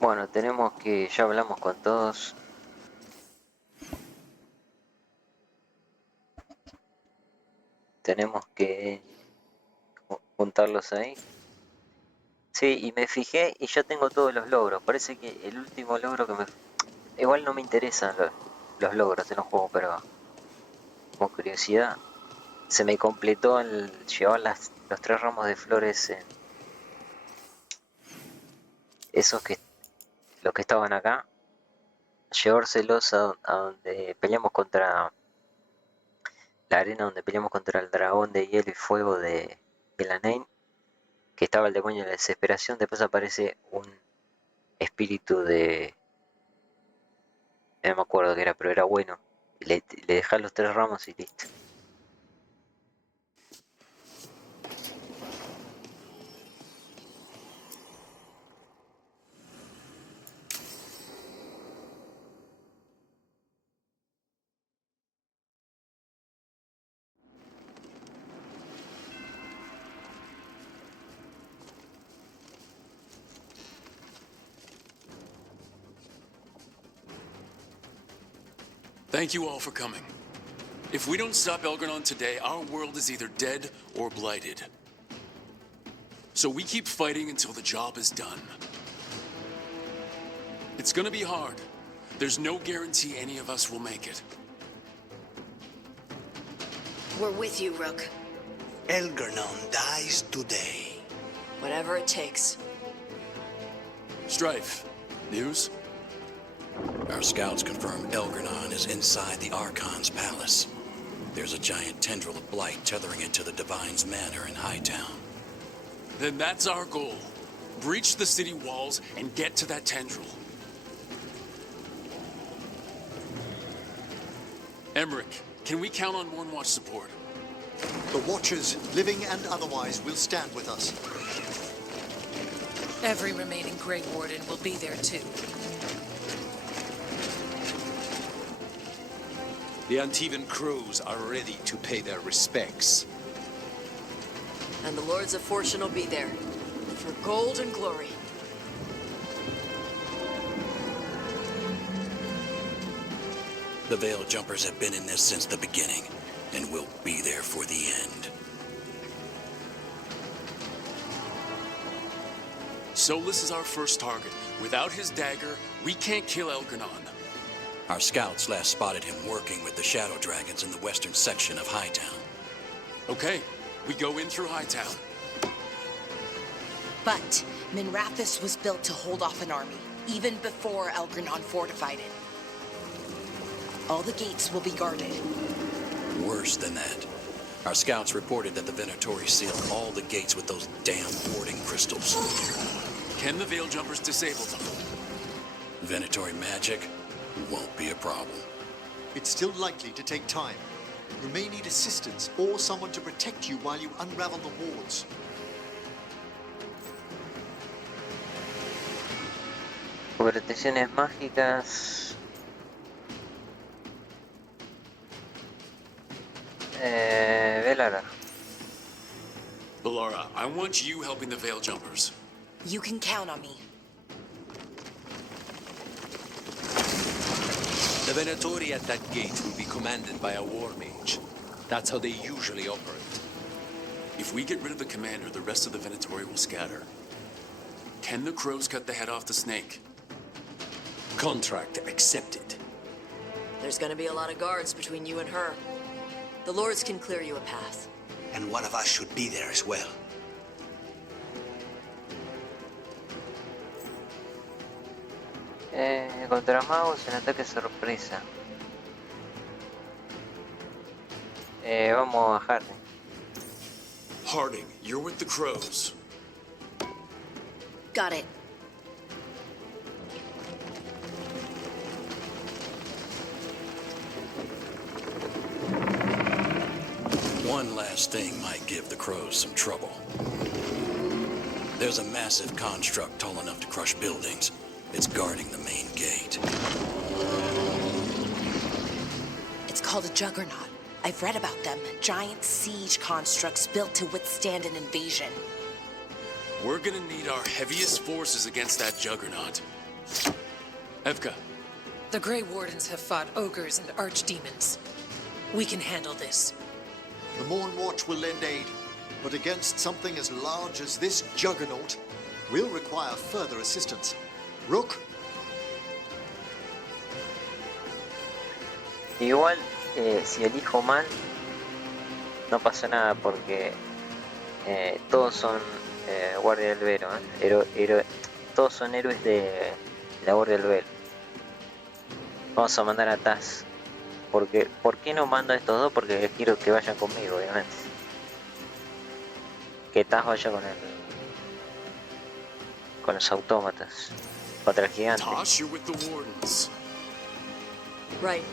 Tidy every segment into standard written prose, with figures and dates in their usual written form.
Bueno, tenemos que... Ya hablamos con todos. Tenemos que juntarlos ahí. Sí, y me fijé y ya tengo todos los logros. Parece que el último logro que me... Igual no me interesan los logros en los juegos, pero como curiosidad, se me completó el llevar los 3 ramos de flores en esos que... Los que estaban acá. Llevárselos a donde peleamos contra... La arena donde peleamos contra el dragón de hielo y fuego de Elaine, que estaba el demonio de la desesperación. Después aparece un espíritu de... No me acuerdo qué era, pero era bueno. Le dejás los 3 ramos y listo. Thank you all for coming. If we don't stop Elgar'non today, our world is either dead or blighted. So we keep fighting until the job is done. It's gonna be hard. There's no guarantee any of us will make it. We're with you, Rook. Elgar'non dies today. Whatever it takes. Strife, news? Our scouts confirm Elgar'non is inside the Archon's palace. There's a giant tendril of blight tethering it to the Divine's manor in Hightown. Then that's our goal. Breach the city walls and get to that tendril. Emmerich, can we count on Warnwatch support? The Watchers, living and otherwise, will stand with us. Every remaining Grey Warden will be there too. The Antivan crews are ready to pay their respects. And the Lords of Fortune will be there. For gold and glory. The Veil Jumpers have been in this since the beginning, and will be there for the end. Solus is our first target. Without his dagger, we can't kill Elgar'non. Our scouts last spotted him working with the Shadow Dragons in the western section of Hightown. Okay, we go in through Hightown. But Minrathous was built to hold off an army, even before Elgar'non fortified it. All the gates will be guarded. Worse than that. Our scouts reported that the Venatori sealed all the gates with those damn warding crystals. Can the Veil Jumpers disable them? Venatori magic won't be a problem. It's still likely to take time. You may need assistance or someone to protect you while you unravel the wards. Protecciones mágicas. Velara. Bellara, I want you helping the Veil Jumpers. You can count on me. The Venatori at that gate will be commanded by a war mage. That's how they usually operate. If we get rid of the commander, the rest of the Venatori will scatter. Can the crows cut the head off the snake? Contract accepted. There's gonna be a lot of guards between you and her. The Lords can clear you a path. And one of us should be there as well. Contra magos en ataque sorpresa. Vamos a Harding. Harding, you're with the crows. Got it. One last thing might give the crows some trouble. There's a massive construct tall enough to crush buildings. It's guarding the main gate. It's called a Juggernaut. I've read about them. Giant siege constructs built to withstand an invasion. We're gonna need our heaviest forces against that juggernaut. Evka, The Grey Wardens have fought ogres and archdemons. We can handle this. The Morn Watch will lend aid, but against something as large as this juggernaut, we'll require further assistance. Rook, Igual, si elijo mal, no pasa nada porque todos son Guardia del Velo, todos son héroes de la Guardia del Velo. Vamos a mandar a Taz. Porque, ¿por qué no mando a estos dos? Porque quiero que vayan conmigo, obviamente. Que Taz vaya con los autómatas. Contra el gigante. Tosh, you're with the Wardens. Right.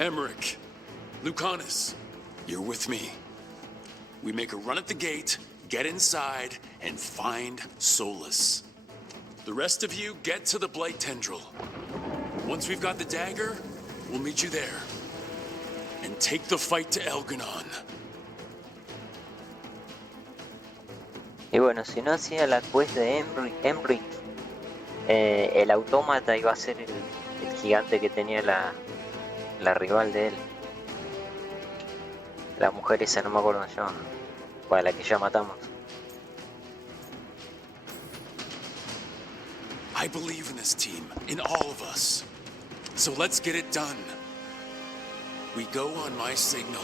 Emmerich, Lucanus, you're with me. We make a run at the gate, get inside, and find Solus. The rest of you get to the Blight Tendril. Once we've got the dagger, we'll meet you there. And take the fight to Elganon. Y bueno, si no hacía la quest de Emric, el autómata iba a ser el gigante que tenía la rival de él. La mujer esa, no me acuerdo cómo se llama. Para la que ya matamos. I believe in this team, in all of us. So let's get it done. We go on my signal.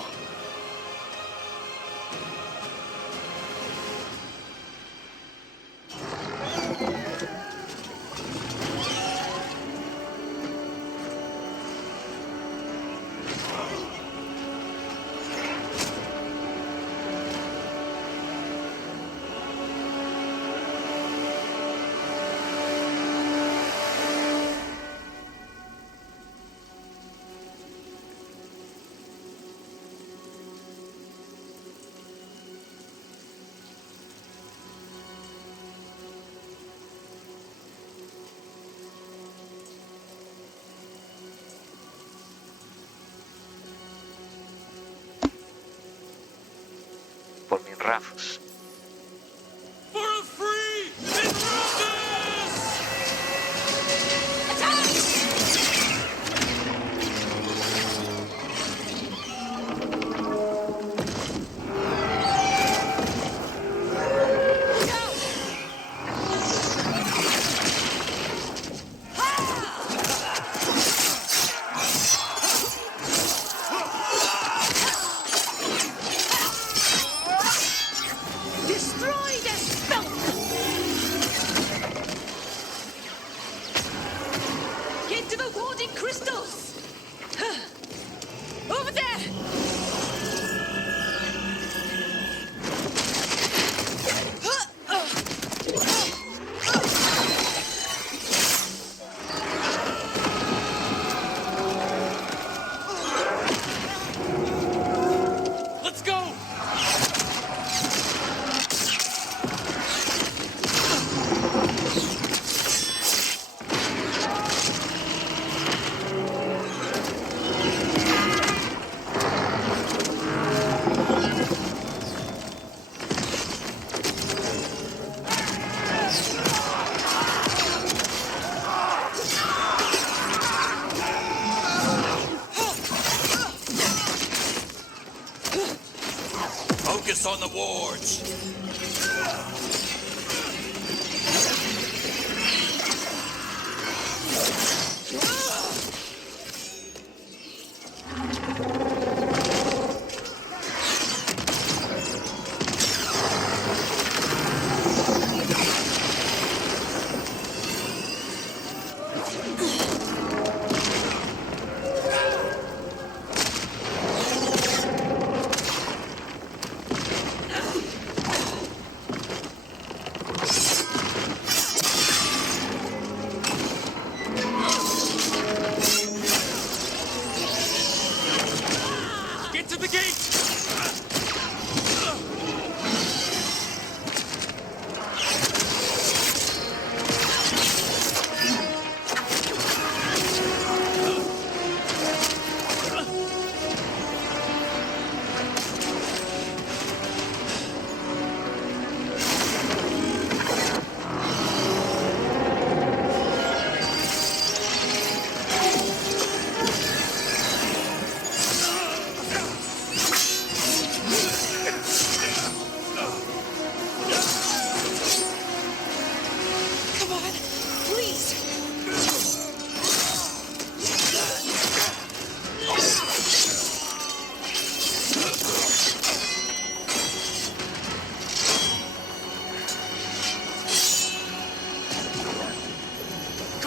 Por mis rafos. For a free Rufus! Destroy the spell! Get to the warding crystals! Over there! Let's go! Focus on the wards.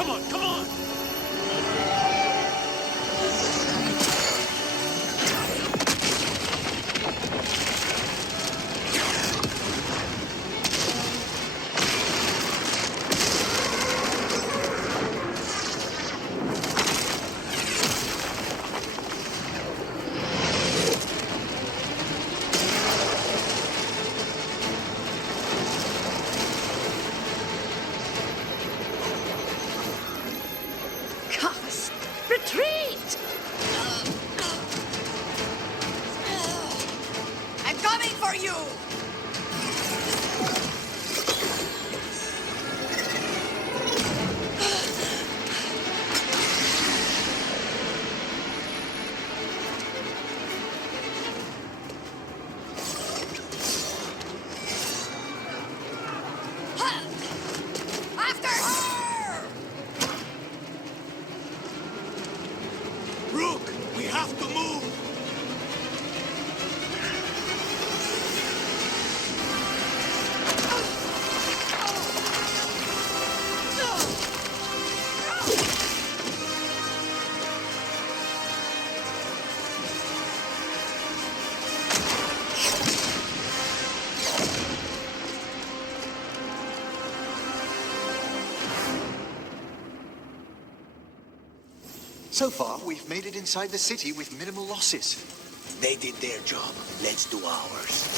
Come on, come on! Cast! Retreat! I'm coming for you! After her! Rook, we have to move! So far, we've made it inside the city with minimal losses. They did their job. Let's do ours.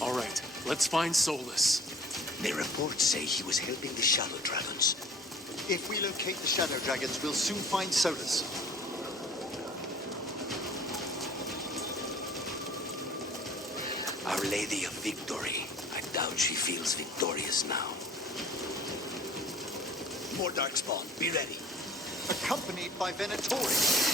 All right, let's find Solus. The reports say he was helping the Shadow Dragons. If we locate the Shadow Dragons, we'll soon find Solus. Our Lady of Victory. I doubt she feels victorious now. More Darkspawn. Be ready. Accompanied by Venatori.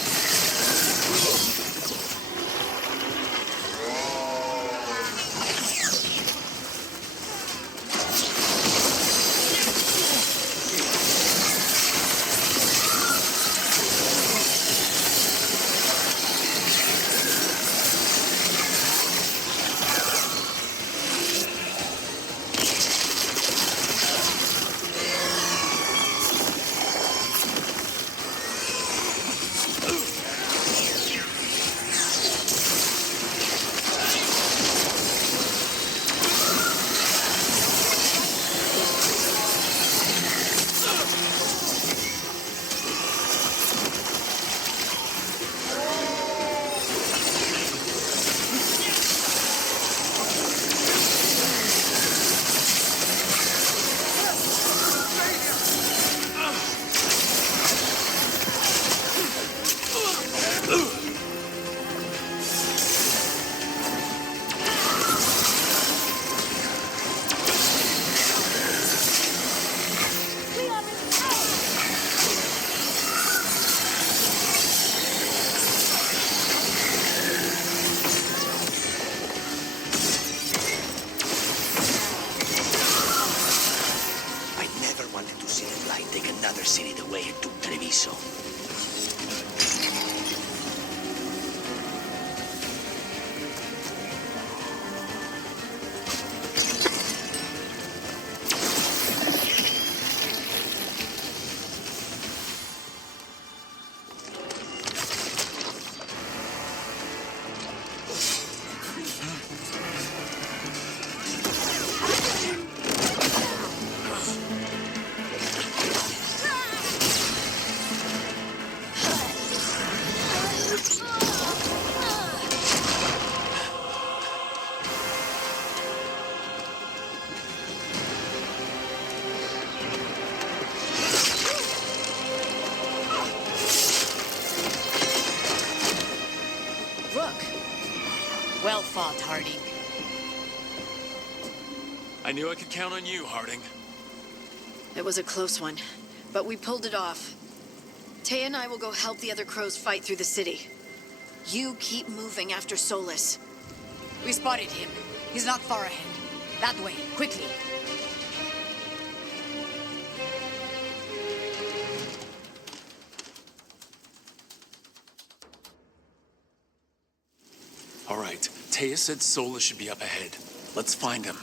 Well fought, Harding. I knew I could count on you, Harding. It was a close one, but we pulled it off. Tay and I will go help the other crows fight through the city. You keep moving after Solus. We spotted him. He's not far ahead. That way, quickly. All right, Taya said Solus should be up ahead. Let's find him.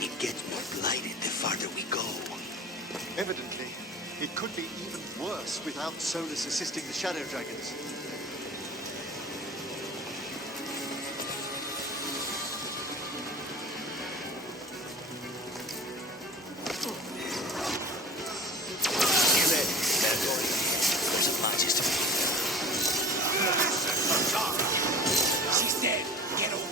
It gets more blighted the farther we go. Evidently, it could be even worse without Solus assisting the Shadow Dragons. Get ready. They're going in. There's a Mage's to be. She's dead. Get over.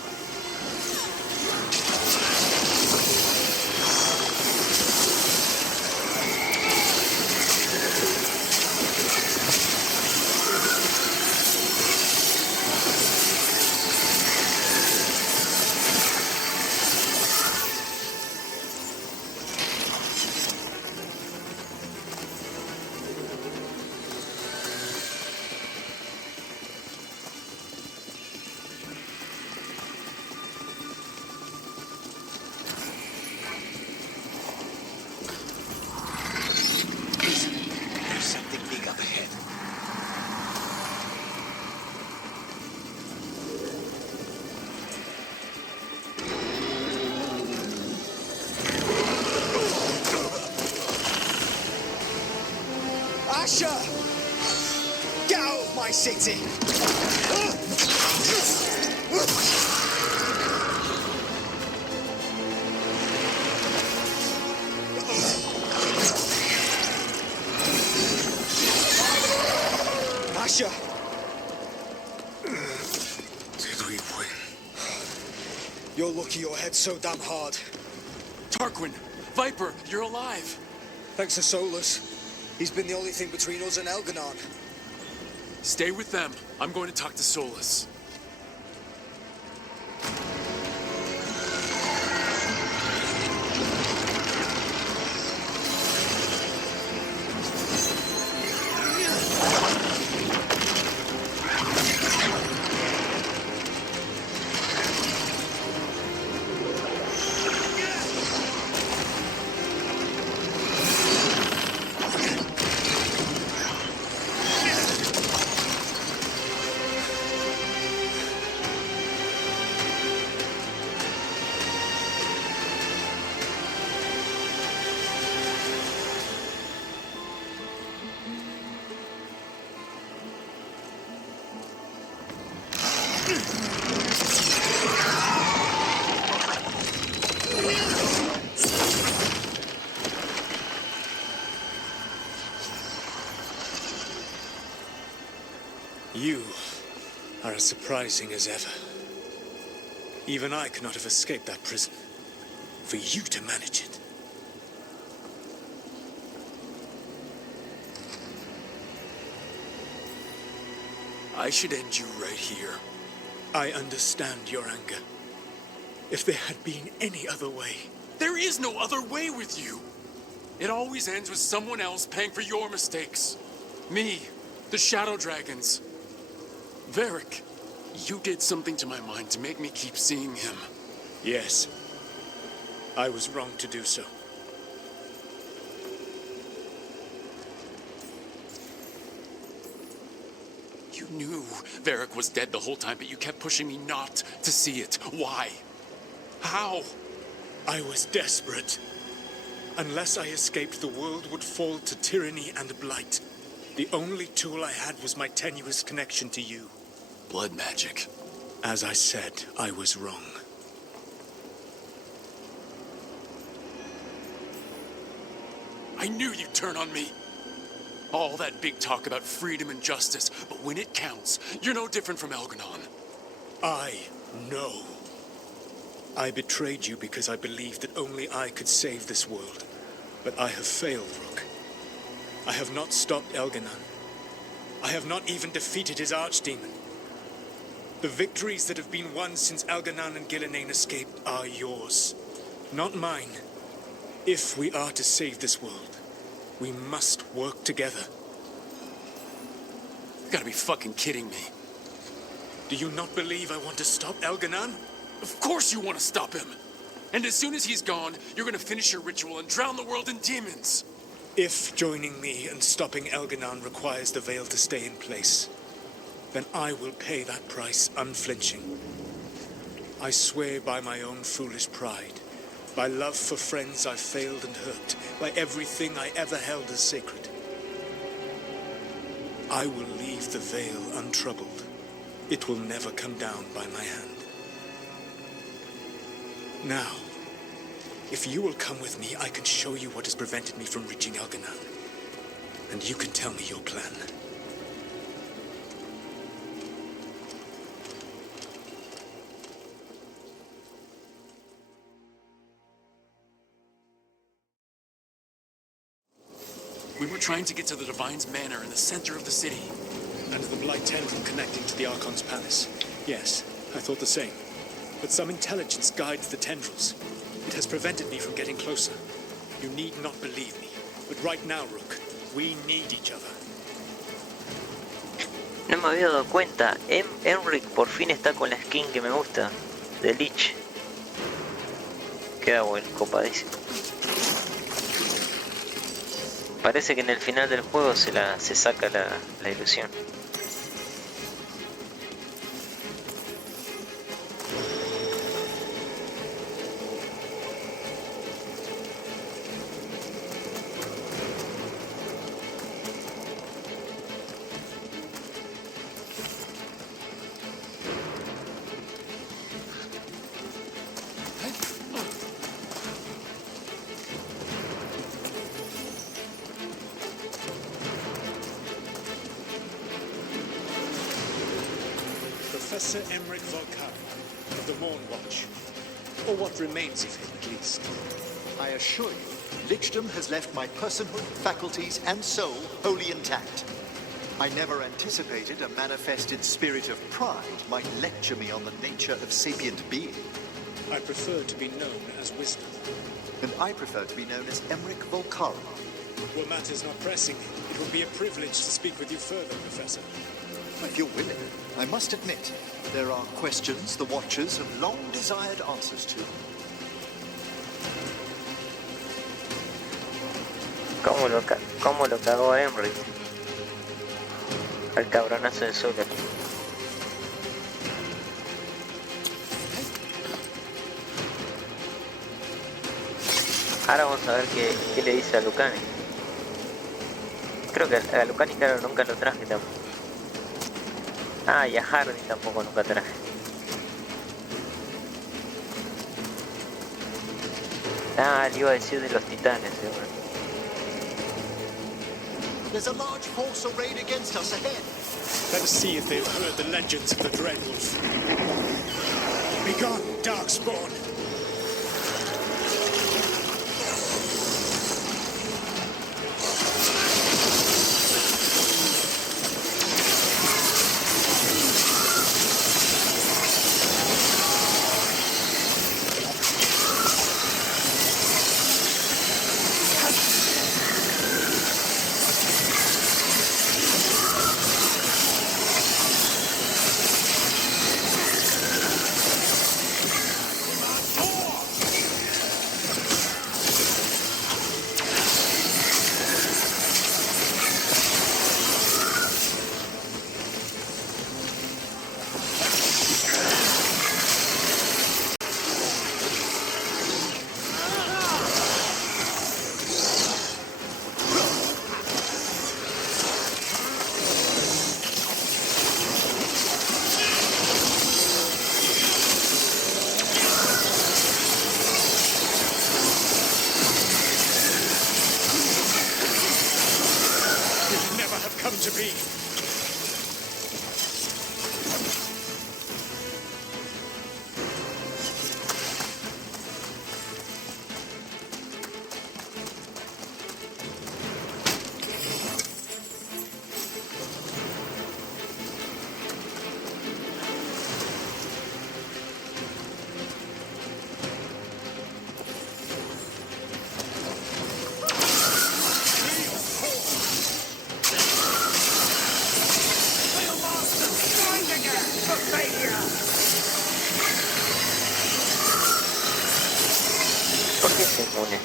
There's something big up ahead. Asher! Get out of my city! Asher! Did we win? You're lucky your head's so damn hard. Tarquin! Viper, you're alive! Thanks to Solus. He's been the only thing between us and Elganon. Stay with them. I'm going to talk to Solus. You are as surprising as ever. Even I could not have escaped that prison. For you to manage it. I should end you right here. I understand your anger. If there had been any other way. There is no other way with you. It always ends with someone else paying for your mistakes. Me, the Shadow Dragons. Varric, you did something to my mind to make me keep seeing him. Yes. I was wrong to do so. You knew Varric was dead the whole time, but you kept pushing me not to see it. Why? How? I was desperate. Unless I escaped, the world would fall to tyranny and blight. The only tool I had was my tenuous connection to you. Blood magic. As I said, I was wrong. I knew you'd turn on me. All that big talk about freedom and justice, but when it counts, you're no different from Algernon. I know. I betrayed you because I believed that only I could save this world. But I have failed, Rook. I have not stopped Elganon. I have not even defeated his archdemon. The victories that have been won since Algernon and Gillenane escaped are yours, not mine. If we are to save this world, we must work together. You gotta be fucking kidding me. Do you not believe I want to stop Elganon? Of course you want to stop him. And as soon as he's gone, you're gonna finish your ritual and drown the world in demons. If joining me and stopping Elganon requires the Veil to stay in place, then I will pay that price unflinching. I swear by my own foolish pride, by love for friends I failed and hurt, by everything I ever held as sacred. I will leave the Veil untroubled. It will never come down by my hand. Now, if you will come with me, I can show you what has prevented me from reaching Elganon. And you can tell me your plan. We were trying to get to the Divine's Manor in the center of the city. And the Blight Tendril connecting to the Archon's palace. Yes, I thought the same. But some intelligence guides the tendrils. It has prevented me from getting closer. You need not believe me. But right now, Rook, we need each other. No me había dado cuenta. Enric por fin está con la skin que me gusta. De Lich. Queda bueno, copadísimo. Parece que en el final del juego se saca la ilusión. Professor Emmerich Veilguard of the Morn Watch. Or what remains of him, at least. I assure you, Lichdom has left my personhood, faculties, and soul wholly intact. I never anticipated a manifested spirit of pride might lecture me on the nature of sapient being. I prefer to be known as Wisdom. And I prefer to be known as Emmerich Volkara. Were matters not pressing, it would be a privilege to speak with you further, Professor. If you're willing, I must admit, there are questions the Watchers have long desired answers to. ¿Cómo lo cagó a Emric? Al cabronazo de Solar. Ahora vamos a ver qué le dice a Lucani. Creo que a Lucani claro nunca lo traje tampoco. Ah, y a Hardy tampoco nunca traje. Ah, le iba a decir de los titanes, seguro. There's a large force arrayed against us ahead. Let us see if they've heard the legends of the Dreadwolf. Begone, Darkspawn! to be. ¿Por qué se inmune?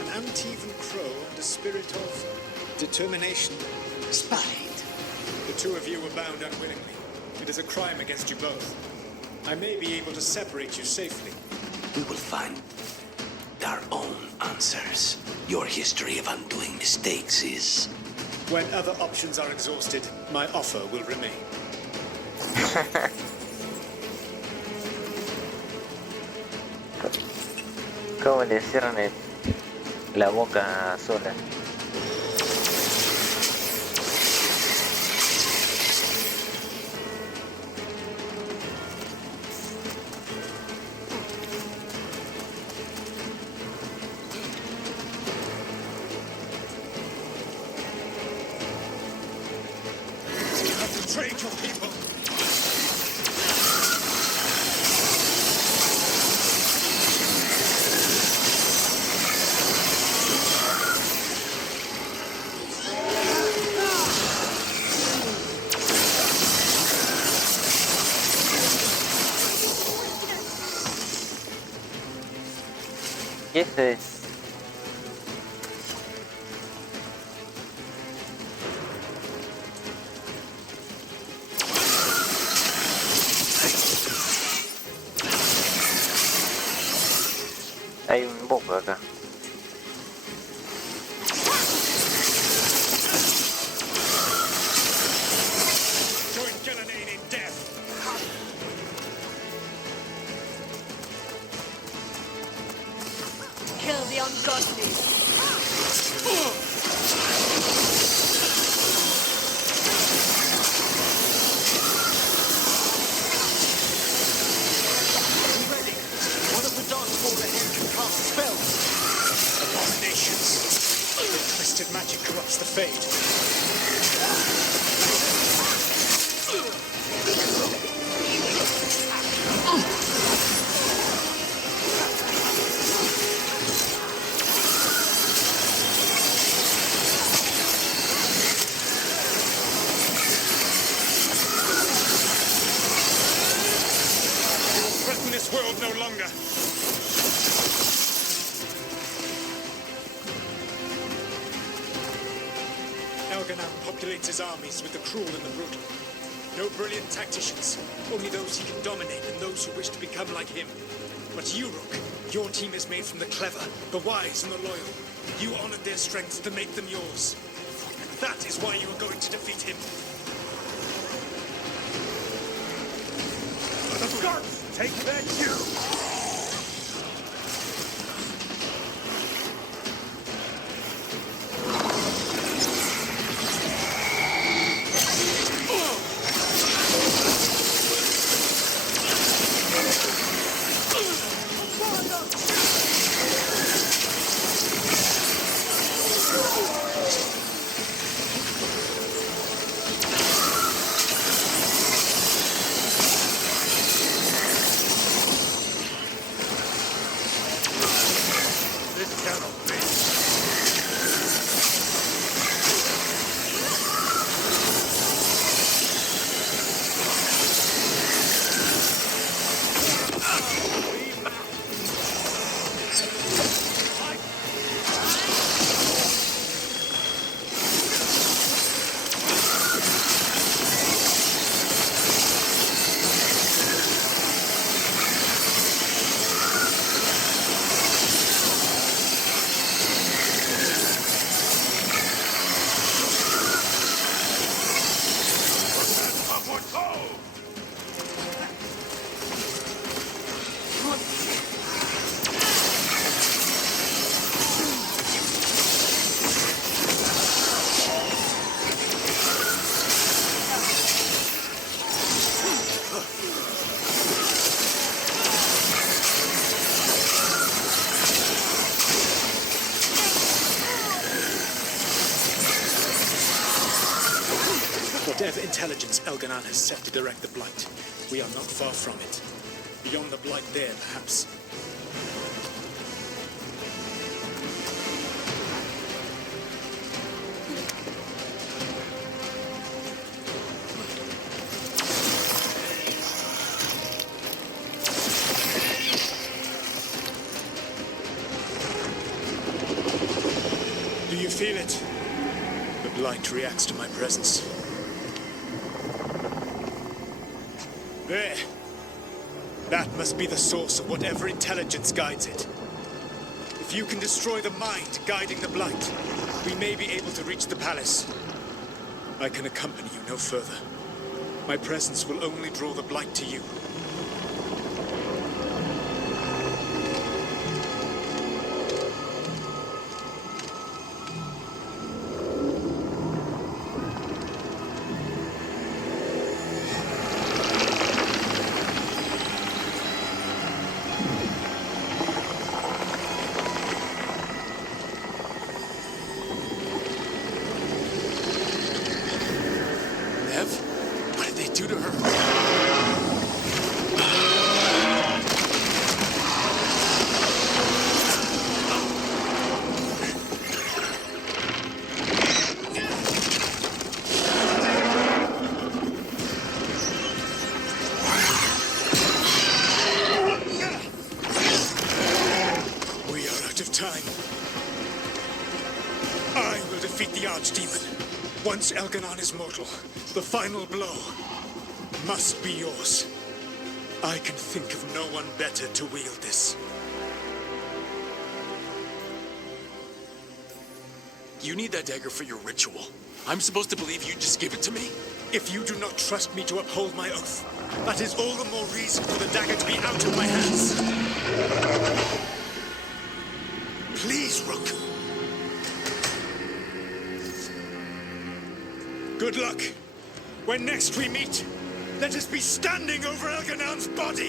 An uneven crow and a spirit of determination. Spite. The two of you were bound unwillingly. It is a crime against you both. I may be able to separate you safely. We will find our own answers. Your history of undoing mistakes is... When other options are exhausted, my offer will remain. ¿Cómo le cierran la boca sola? You have betrayed your people. ¿Y ese? Hay un bug acá. Join Gillenane in death. Kill the ungodly. Be ready. One of the darkspawn ahead can cast spells. Abominations. The twisted magic corrupts the fade. Threaten this world no longer. Elganan populates his armies with the cruel and the brutal. No brilliant tacticians, only those he can dominate and those who wish to become like him. But you, Rook, your team is made from the clever, the wise, and the loyal. You honored their strengths to make them yours. That is why you are going to defeat him. The gods take their cue! Whatever intelligence Elganon has set to direct the Blight, we are not far from it. Beyond the Blight there, perhaps. Do you feel it? The Blight reacts to my presence. There. That must be the source of whatever intelligence guides it. If you can destroy the mind guiding the Blight, we may be able to reach the palace. I can accompany you no further. My presence will only draw the Blight to you. What did they do to her? We are out of time. I will defeat the Archdemon. Once Elganon is mortal, the final blow must be yours. I can think of no one better to wield this. You need that dagger for your ritual. I'm supposed to believe you just give it to me? If you do not trust me to uphold my oath, that is all the more reason for the dagger to be out of my hands. Please, Rook. Good luck. When next we meet, let us be standing over Elganon's body!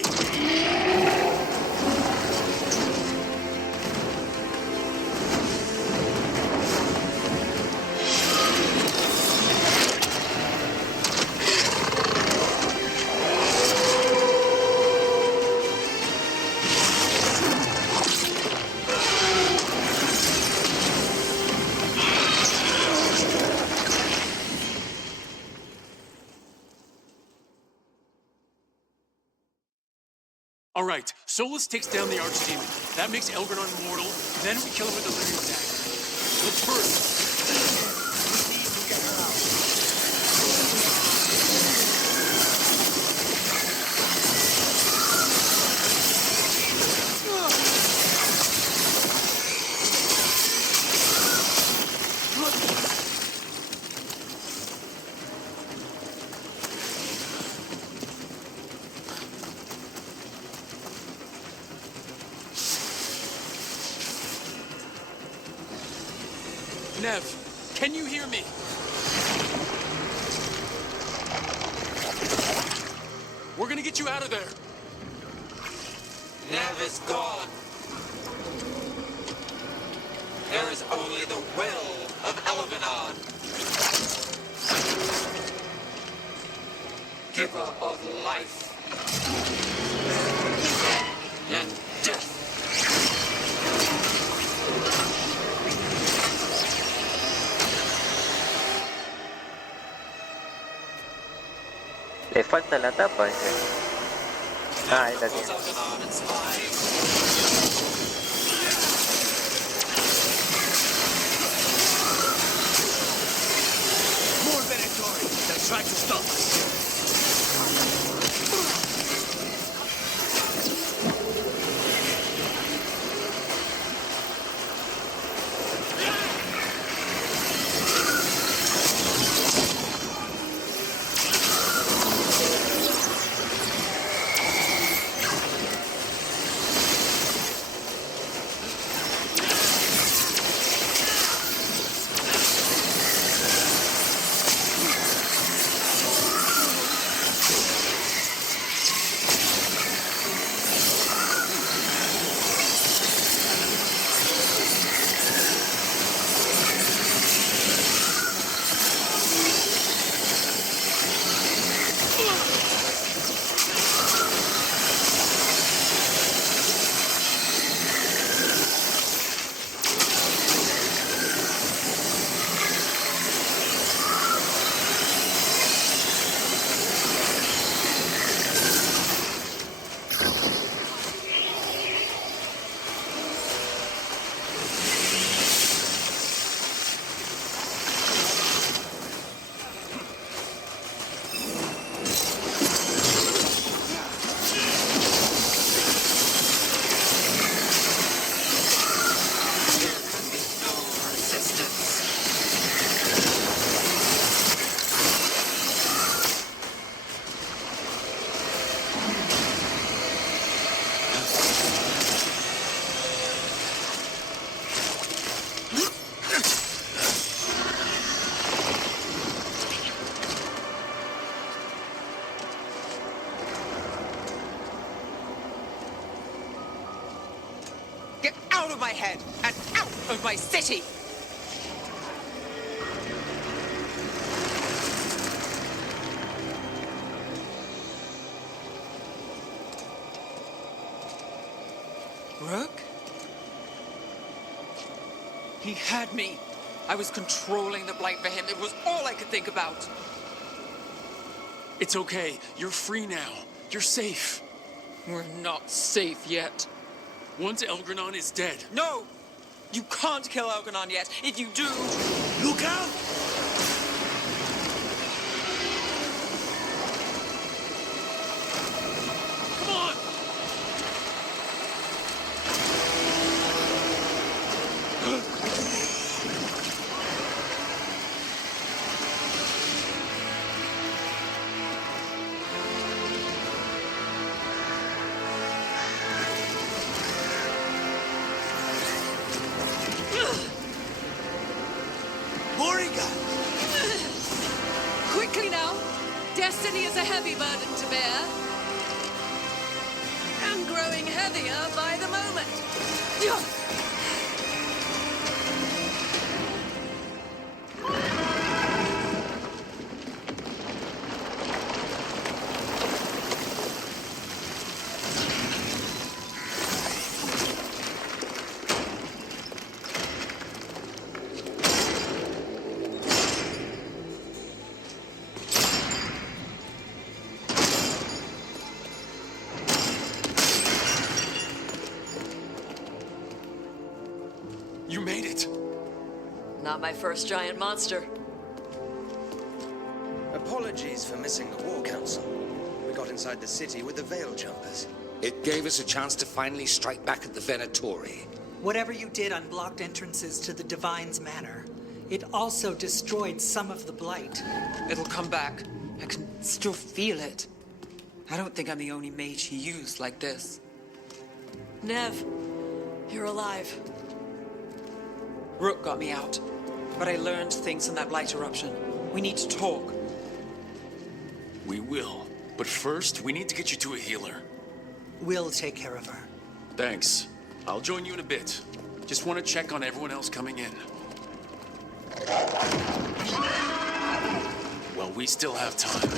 All right, Solus takes down the Archdemon. That makes Elgranon mortal. Then we kill him with the Living Dagger. But first, we need to get her out. Nev, can you hear me? We're gonna get you out of there. Nev is gone. There is only the will of Elganon. Giver of life and death. Le falta la tapa ese. Ah, ahí la tiene. More Venatori that tried to stop us. my head and out of my city! Rook? He had me. I was controlling the blight for him. It was all I could think about. It's okay. You're free now. You're safe. We're not safe yet. Once Elgranon is dead. No! You can't kill Elgranon yet. If you do... Look out! Come on! Quickly now. Destiny is a heavy burden to bear. And growing heavier by the moment. You made it. Not my first giant monster. Apologies for missing the War Council. We got inside the city with the Veil Jumpers. It gave us a chance to finally strike back at the Venatori. Whatever you did unblocked entrances to the Divine's Manor. It also destroyed some of the Blight. It'll come back. I can still feel it. I don't think I'm the only mage he used like this. Nev, you're alive. Rook got me out, but I learned things from that blight eruption. We need to talk. We will. But first, we need to get you to a healer. We'll take care of her. Thanks. I'll join you in a bit. Just want to check on everyone else coming in. Well, we still have time.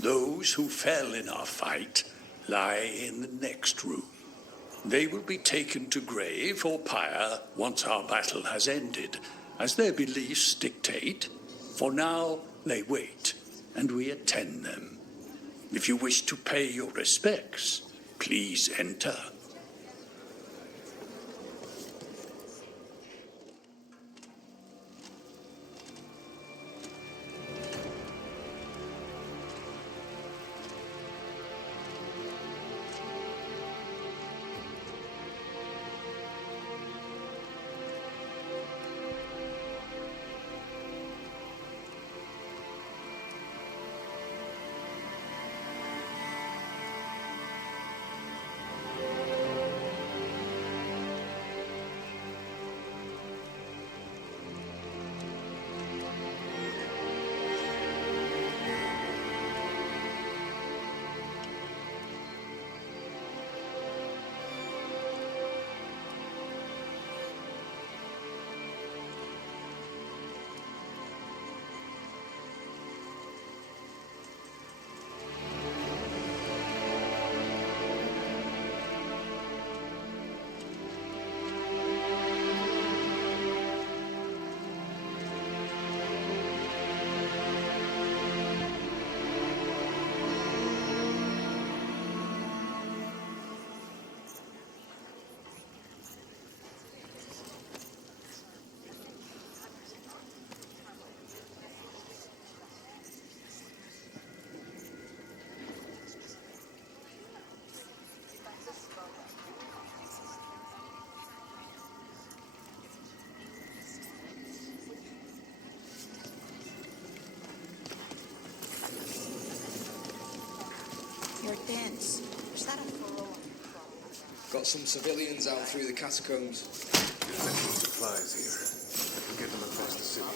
Those who fell in our fight lie in the next room. They will be taken to grave or pyre once our battle has ended, as their beliefs dictate. For now, they wait, and we attend them. If you wish to pay your respects, please enter. dense. Is that a furrow? Got some civilians out through the catacombs. There's extra supplies here. I can get them across the city.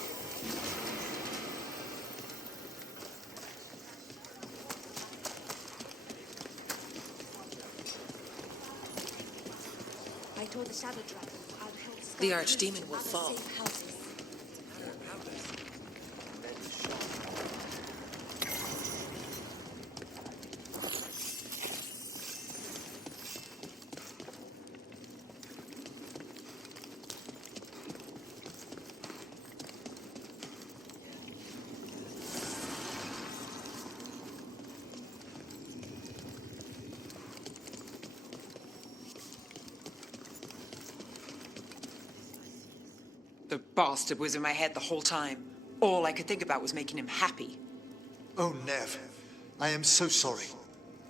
I told the Shadow Dragon I'll help scout The Archdemon will other fall. safe houses. The bastard was in my head the whole time. All I could think about was making him happy. Oh, Nev. I am so sorry.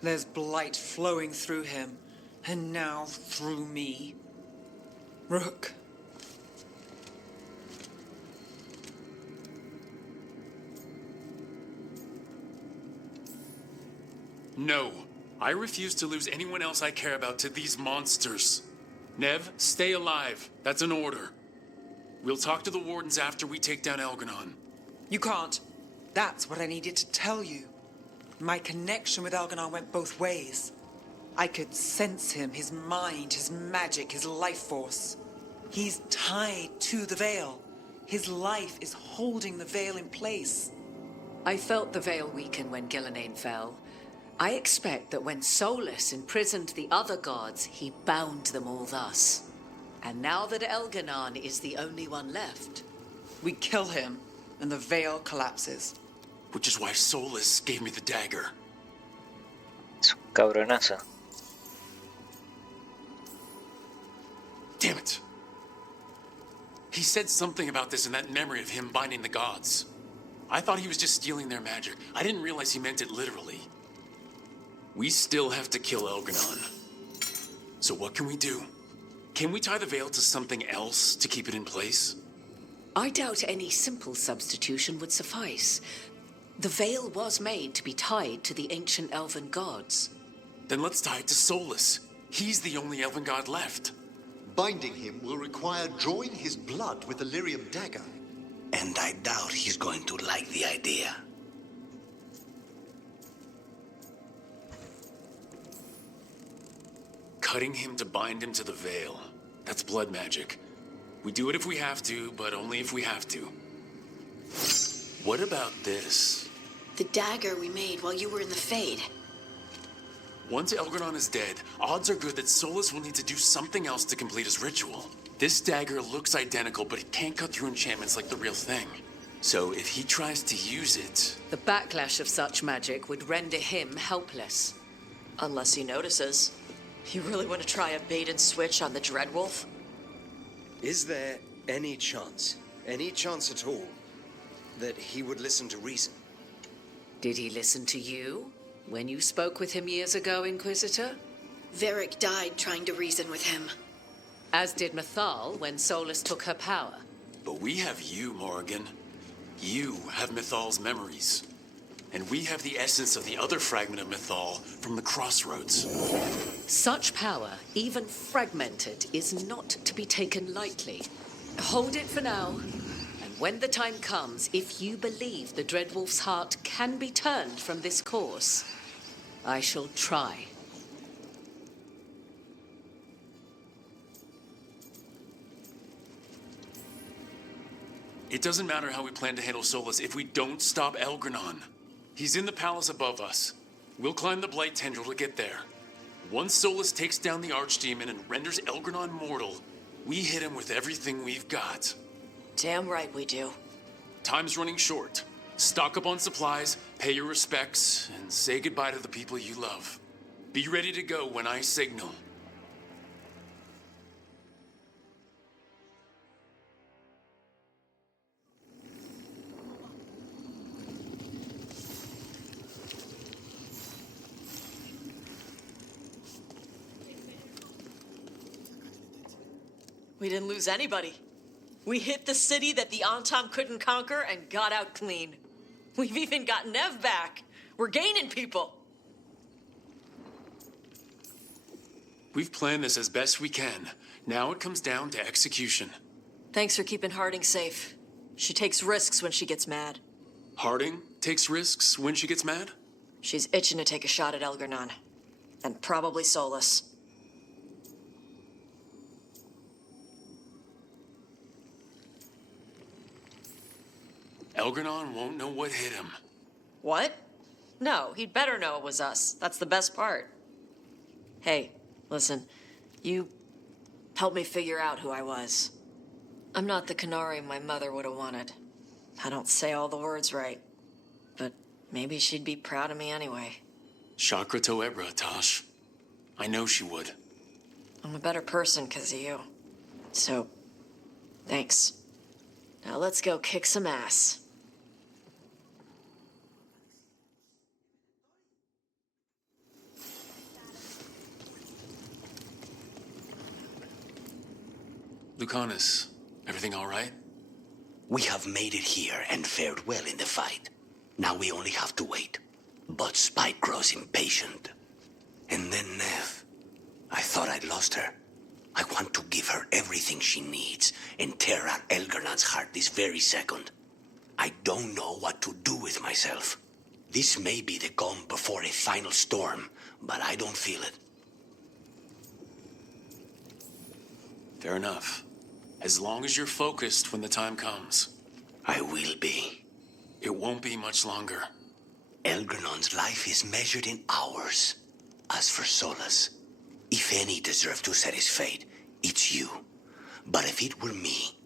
There's blight flowing through him, and now through me. Rook. No. I refuse to lose anyone else I care about to these monsters. Nev, stay alive. That's an order. We'll talk to the Wardens after we take down Elganon. You can't. That's what I needed to tell you. My connection with Elganon went both ways. I could sense him, his mind, his magic, his life force. He's tied to the Veil. His life is holding the Veil in place. I felt the Veil weaken when Gillenane fell. I expect that when Solus imprisoned the other gods, he bound them all thus. And now that Elganon is the only one left, we kill him, and the Veil collapses. Which is why Solus gave me the dagger. Es un cabronazo. Damn it! He said something about this in that memory of him binding the gods. I thought he was just stealing their magic. I didn't realize he meant it literally. We still have to kill Elganon. So what can we do? Can we tie the Veil to something else to keep it in place? I doubt any simple substitution would suffice. The Veil was made to be tied to the ancient elven gods. Then let's tie it to Solus. He's the only elven god left. Binding him will require drawing his blood with the lyrium dagger. And I doubt he's going to like the idea. Cutting him to bind him to the Veil. That's blood magic. We do it if we have to, but only if we have to. What about this? The dagger we made while you were in the Fade. Once Elganon is dead, odds are good that Solus will need to do something else to complete his ritual. This dagger looks identical, but it can't cut through enchantments like the real thing. So if he tries to use it... The backlash of such magic would render him helpless. Unless he notices. You really want to try a bait and switch on the Dreadwolf? Is there any chance at all, that he would listen to reason? Did he listen to you when you spoke with him years ago, Inquisitor? Varric died trying to reason with him. As did Mythal when Solus took her power. But we have you, Morrigan. You have Mythal's memories. And we have the essence of the other fragment of Mythal from the Crossroads. Such power, even fragmented, is not to be taken lightly. Hold it for now. And when the time comes, if you believe the Dreadwolf's heart can be turned from this course, I shall try. It doesn't matter how we plan to handle Solus if we don't stop Elganon. He's in the palace above us. We'll climb the Blight Tendril to get there. Once Solus takes down the Archdemon and renders Elganon mortal, we hit him with everything we've got. Damn right we do. Time's running short. Stock up on supplies, pay your respects, and say goodbye to the people you love. Be ready to go when I signal. We didn't lose anybody. We hit the city that the Antam couldn't conquer and got out clean. We've even got Nev back. We're gaining people. We've planned this as best we can. Now it comes down to execution. Thanks for keeping Harding safe. She takes risks when she gets mad. Harding takes risks when she gets mad? She's itching to take a shot at Elgernon. And probably Solus. Elgernon won't know what hit him. What? No, he'd better know it was us. That's the best part. Hey, listen. You helped me figure out who I was. I'm not the canary my mother would have wanted. I don't say all the words right. But maybe she'd be proud of me anyway. Chakra to Ebra, Tosh. I know she would. I'm a better person because of you. So, thanks. Now let's go kick some ass. Lucanus, everything all right? We have made it here and fared well in the fight. Now we only have to wait. But Spike grows impatient. And then Nev. I thought I'd lost her. I want to give her everything she needs and tear out Elgernon's heart this very second. I don't know what to do with myself. This may be the calm before a final storm, but I don't feel it. Fair enough. As long as you're focused when the time comes. I will be. It won't be much longer. Elgernon's life is measured in hours. As for Solus, if any deserve to set his fate, it's you. But if it were me,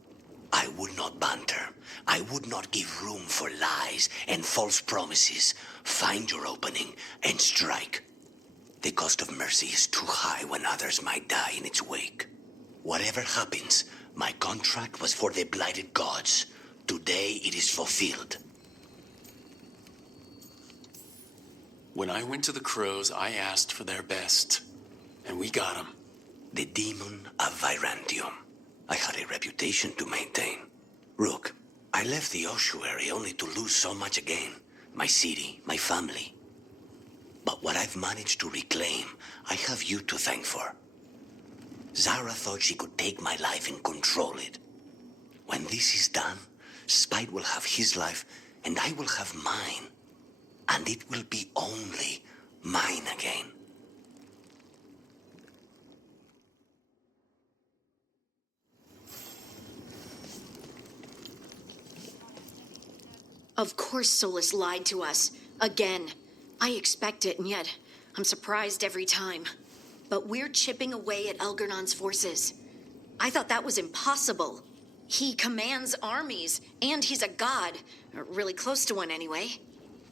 I would not banter. I would not give room for lies and false promises. Find your opening and strike. The cost of mercy is too high when others might die in its wake. Whatever happens, my contract was for the blighted gods. Today it is fulfilled. When I went to the Crows, I asked for their best. And we got them. The demon of Virantium. I had a reputation to maintain. Rook, I left the ossuary only to lose so much again. My city, my family. But what I've managed to reclaim, I have you to thank for. Zara thought she could take my life and control it. When this is done, Spite will have his life, and I will have mine. And it will be only mine again. Of course Solus lied to us. Again. I expect it, and yet I'm surprised every time. But we're chipping away at Elgernon's forces. I thought that was impossible. He commands armies, and he's a god. Or really close to one, anyway.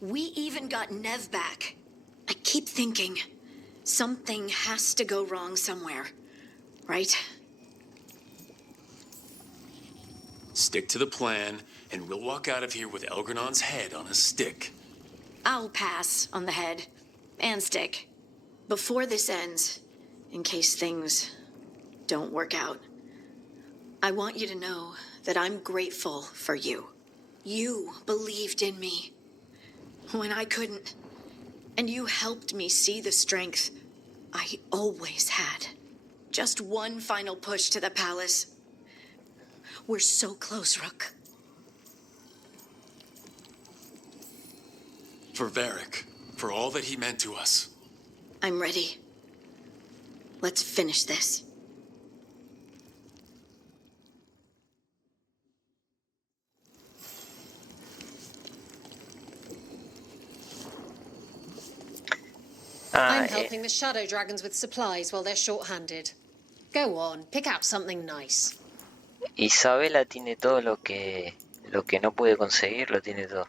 We even got Nev back. I keep thinking, something has to go wrong somewhere. Right? Stick to the plan, and we'll walk out of here with Elgernon's head on a stick. I'll pass on the head. And stick. Before this ends, in case things don't work out, I want you to know that I'm grateful for you. You believed in me when I couldn't, and you helped me see the strength I always had. Just one final push to the palace. We're so close, Rook. For Varric, for all that he meant to us. I'm ready. Let's finish this. I'm helping the Shadow Dragons with supplies while they're short-handed. Go on, pick out something nice. Isabela tiene todo lo que no pude conseguir, lo tiene todo.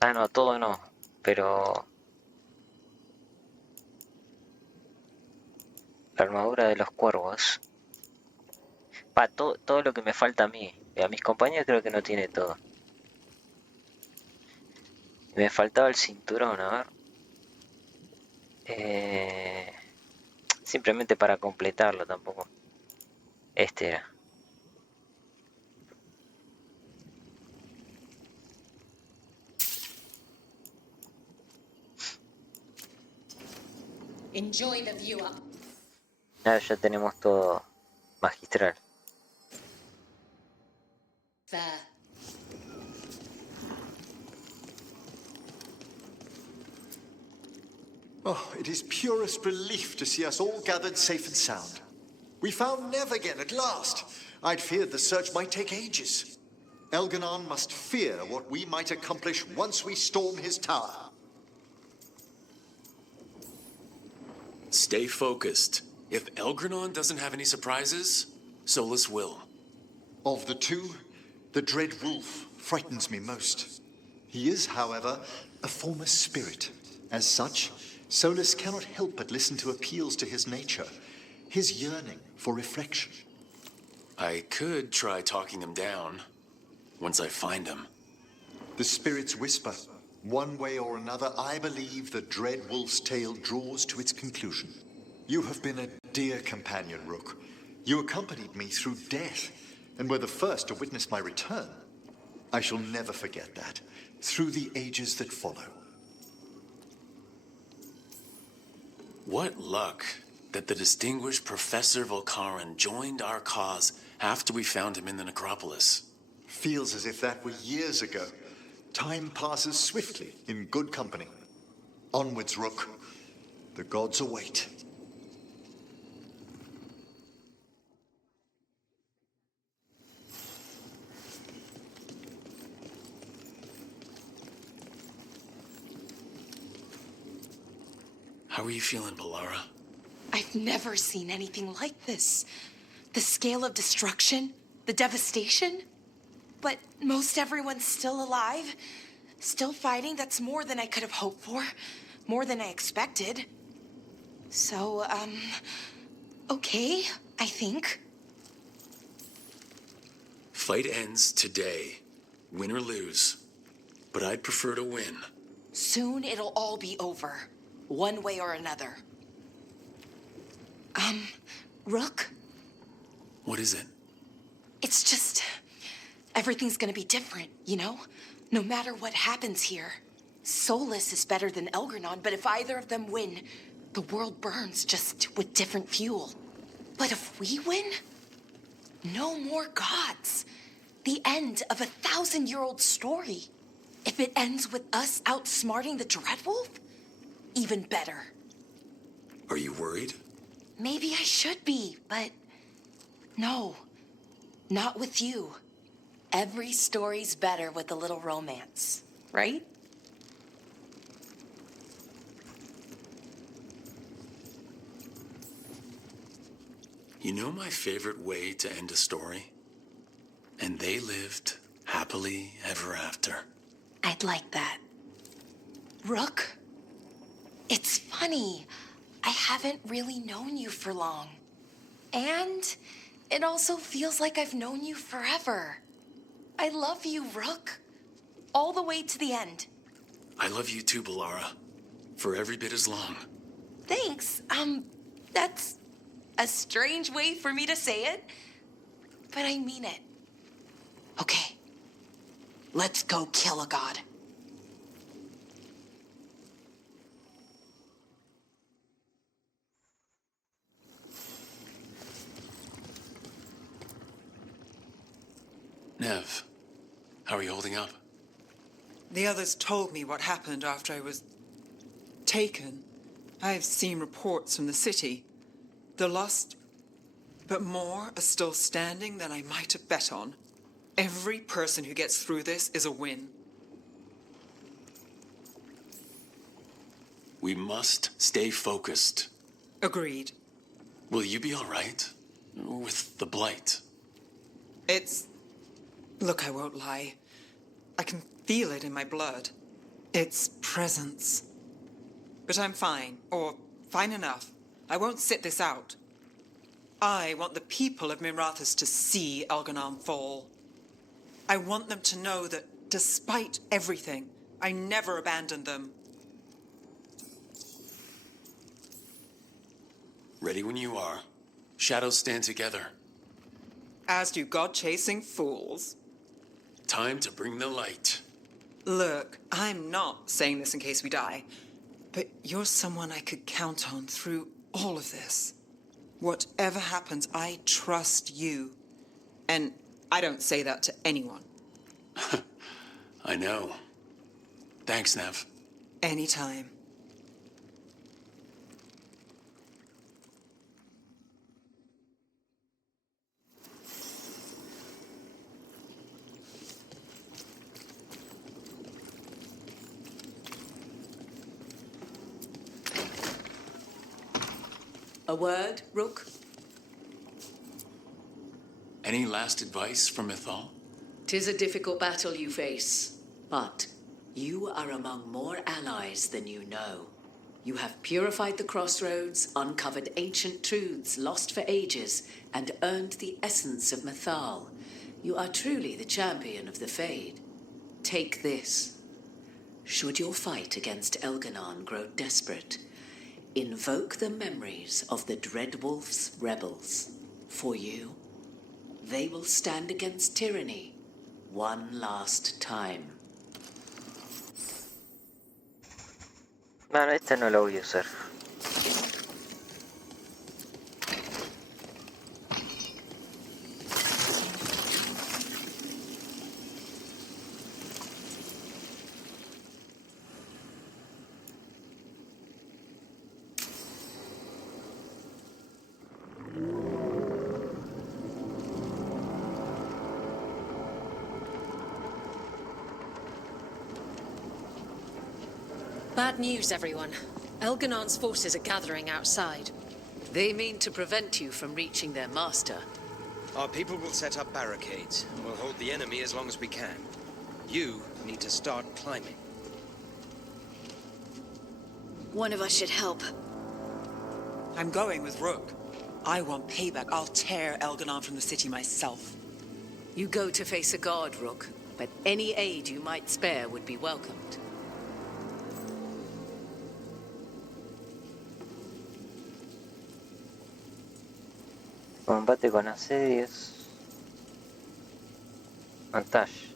Ah, no, todo no, pero la armadura de los cuervos. Todo lo que me falta a mí. A mis compañeros creo que no tiene todo. Me faltaba el cinturón, a ver. Simplemente para completarlo tampoco. Este era. Enjoy the view up. Ya tenemos todo magistral. There. Oh, it is purest relief to see us all gathered safe and sound. We found Nev again at last. I'd feared the search might take ages. Elganon must fear what we might accomplish once we storm his tower. Stay focused. If Elgranon doesn't have any surprises, Solus will. Of the two, the Dread Wolf frightens me most. He is, however, a former spirit. As such, Solus cannot help but listen to appeals to his nature, his yearning for reflection. I could try talking him down, once I find him. The spirits whisper. One way or another, I believe the Dread Wolf's tale draws to its conclusion. You have been a dear companion, Rook. You accompanied me through death, and were the first to witness my return. I shall never forget that, through the ages that follow. What luck that the distinguished Professor Volcaran joined our cause after we found him in the necropolis. Feels as if that were years ago. Time passes swiftly in good company. Onwards, Rook. The gods await. How are you feeling, Balara? I've never seen anything like this. The scale of destruction, the devastation. But most everyone's still alive, still fighting. That's more than I could have hoped for, more than I expected. So, okay, I think. Fight ends today, win or lose. But I'd prefer to win. Soon it'll all be over, one way or another. Rook? What is it? It's just... everything's gonna be different, you know? No matter what happens here. Solus is better than Elgranon, but if either of them win, the world burns just with different fuel. But if we win, no more gods. The end of a 1,000-year-old story. If it ends with us outsmarting the Dreadwolf, even better. Are you worried? Maybe I should be, but no, not with you. Every story's better with a little romance, right? You know my favorite way to end a story? And they lived happily ever after. I'd like that. Rook, it's funny. I haven't really known you for long. And it also feels like I've known you forever. I love you, Rook. All the way to the end. I love you too, Balara. For every bit as long. Thanks. That's a strange way for me to say it, but I mean it. Okay, let's go kill a god. Nev, how are you holding up? The others told me what happened after I was taken. I've seen reports from the city. They're lost, but more are still standing than I might have bet on. Every person who gets through this is a win. We must stay focused. Agreed. Will you be all right with the blight? Look, I won't lie. I can feel it in my blood. Its presence. But I'm fine, or fine enough. I won't sit this out. I want the people of Mirathus to see Elganon fall. I want them to know that, despite everything, I never abandoned them. Ready when you are. Shadows stand together. As do god-chasing fools. Time to bring the light. Look, I'm not saying this in case we die. But you're someone I could count on through all of this. Whatever happens, I trust you. And I don't say that to anyone. I know. Thanks, Nev. Anytime. A word, Rook? Any last advice from Ithal? 'Tis a difficult battle you face, but you are among more allies than you know. You have purified the crossroads, uncovered ancient truths lost for ages, and earned the essence of Mythal. You are truly the champion of the Fade. Take this. Should your fight against Elganon grow desperate, invoke the memories of the Dreadwolf's rebels. For you, they will stand against tyranny one last time. Bueno, este no lo voy a usar. Bad news, everyone. Elganon's forces are gathering outside. They mean to prevent you from reaching their master. Our people will set up barricades, and we'll hold the enemy as long as we can. You need to start climbing. One of us should help. I'm going with Rook. I want payback. I'll tear Elganon from the city myself. You go to face a god, Rook, but any aid you might spare would be welcomed. Combate con asedios. Montage.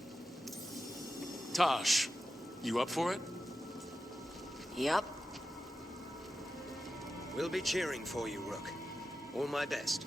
Tosh, you up for it? Yep. We'll be cheering for you, Rook. All my best.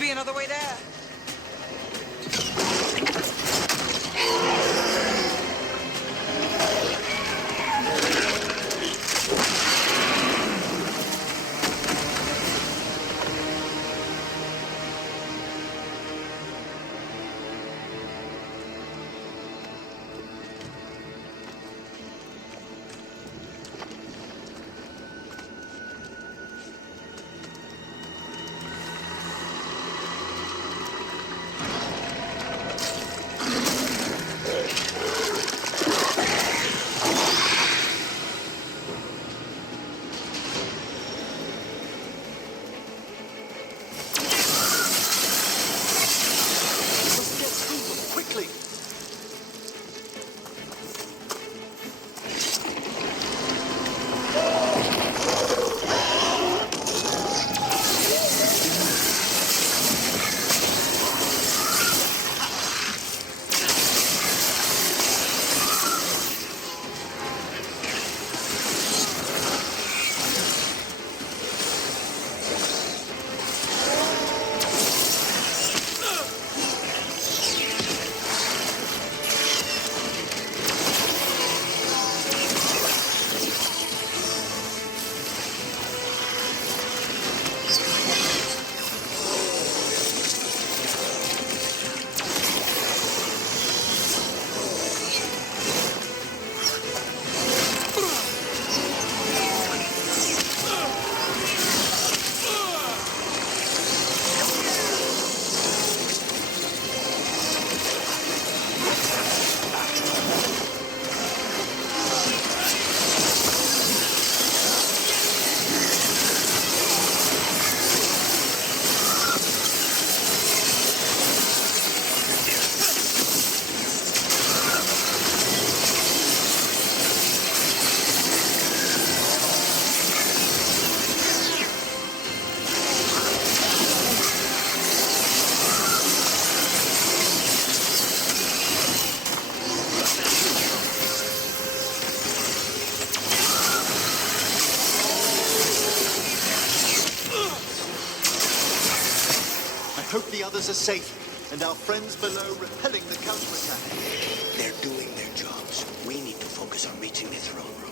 to be another way there. Hope the others are safe, and our friends below repelling the counterattack. They're doing their jobs. We need to focus on reaching the throne room.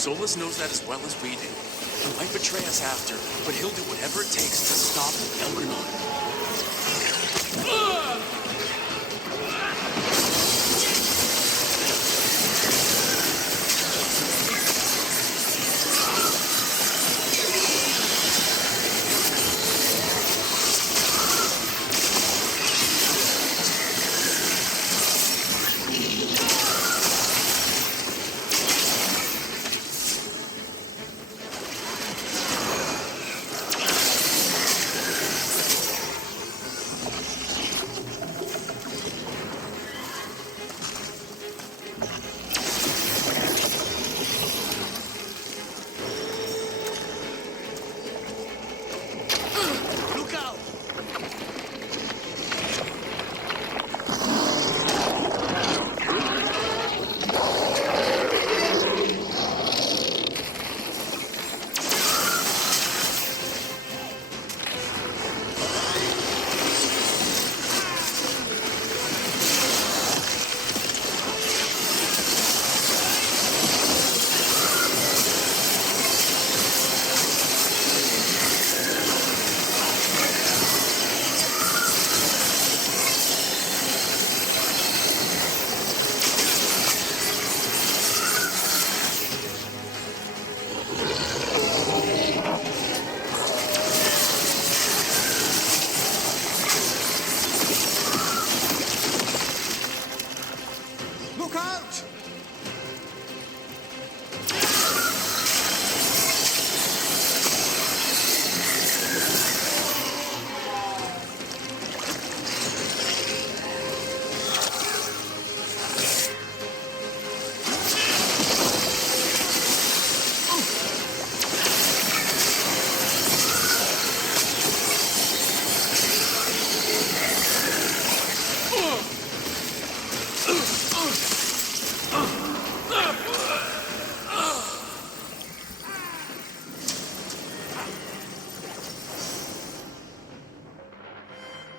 Solus knows that as well as we do. He might betray us after, but he'll do whatever it takes to stop Elgranon.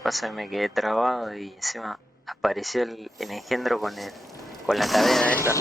Pasa que me quedé trabado y encima apareció el engendro con la cadena esta.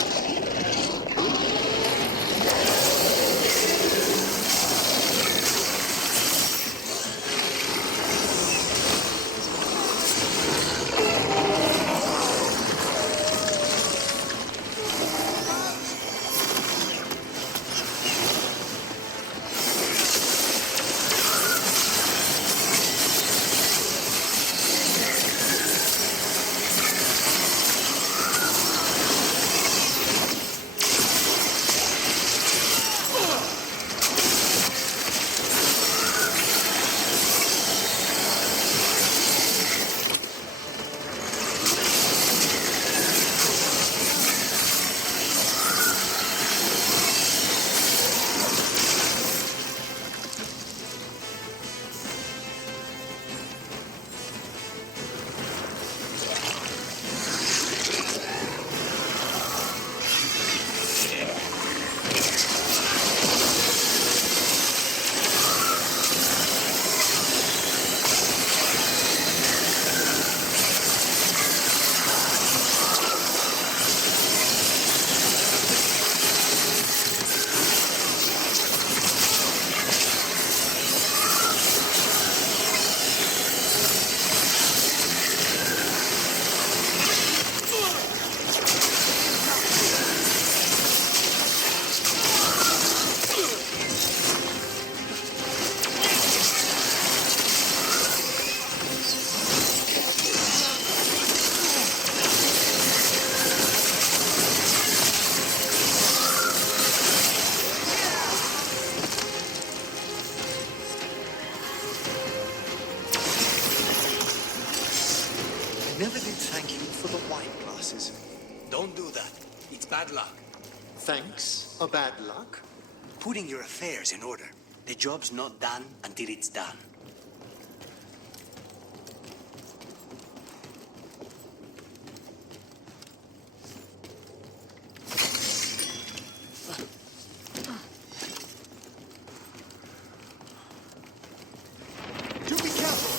Never did thank you for the wine glasses. Don't do that. It's bad luck. Thanks? A bad luck? Putting your affairs in order. The job's not done until it's done. Do be careful!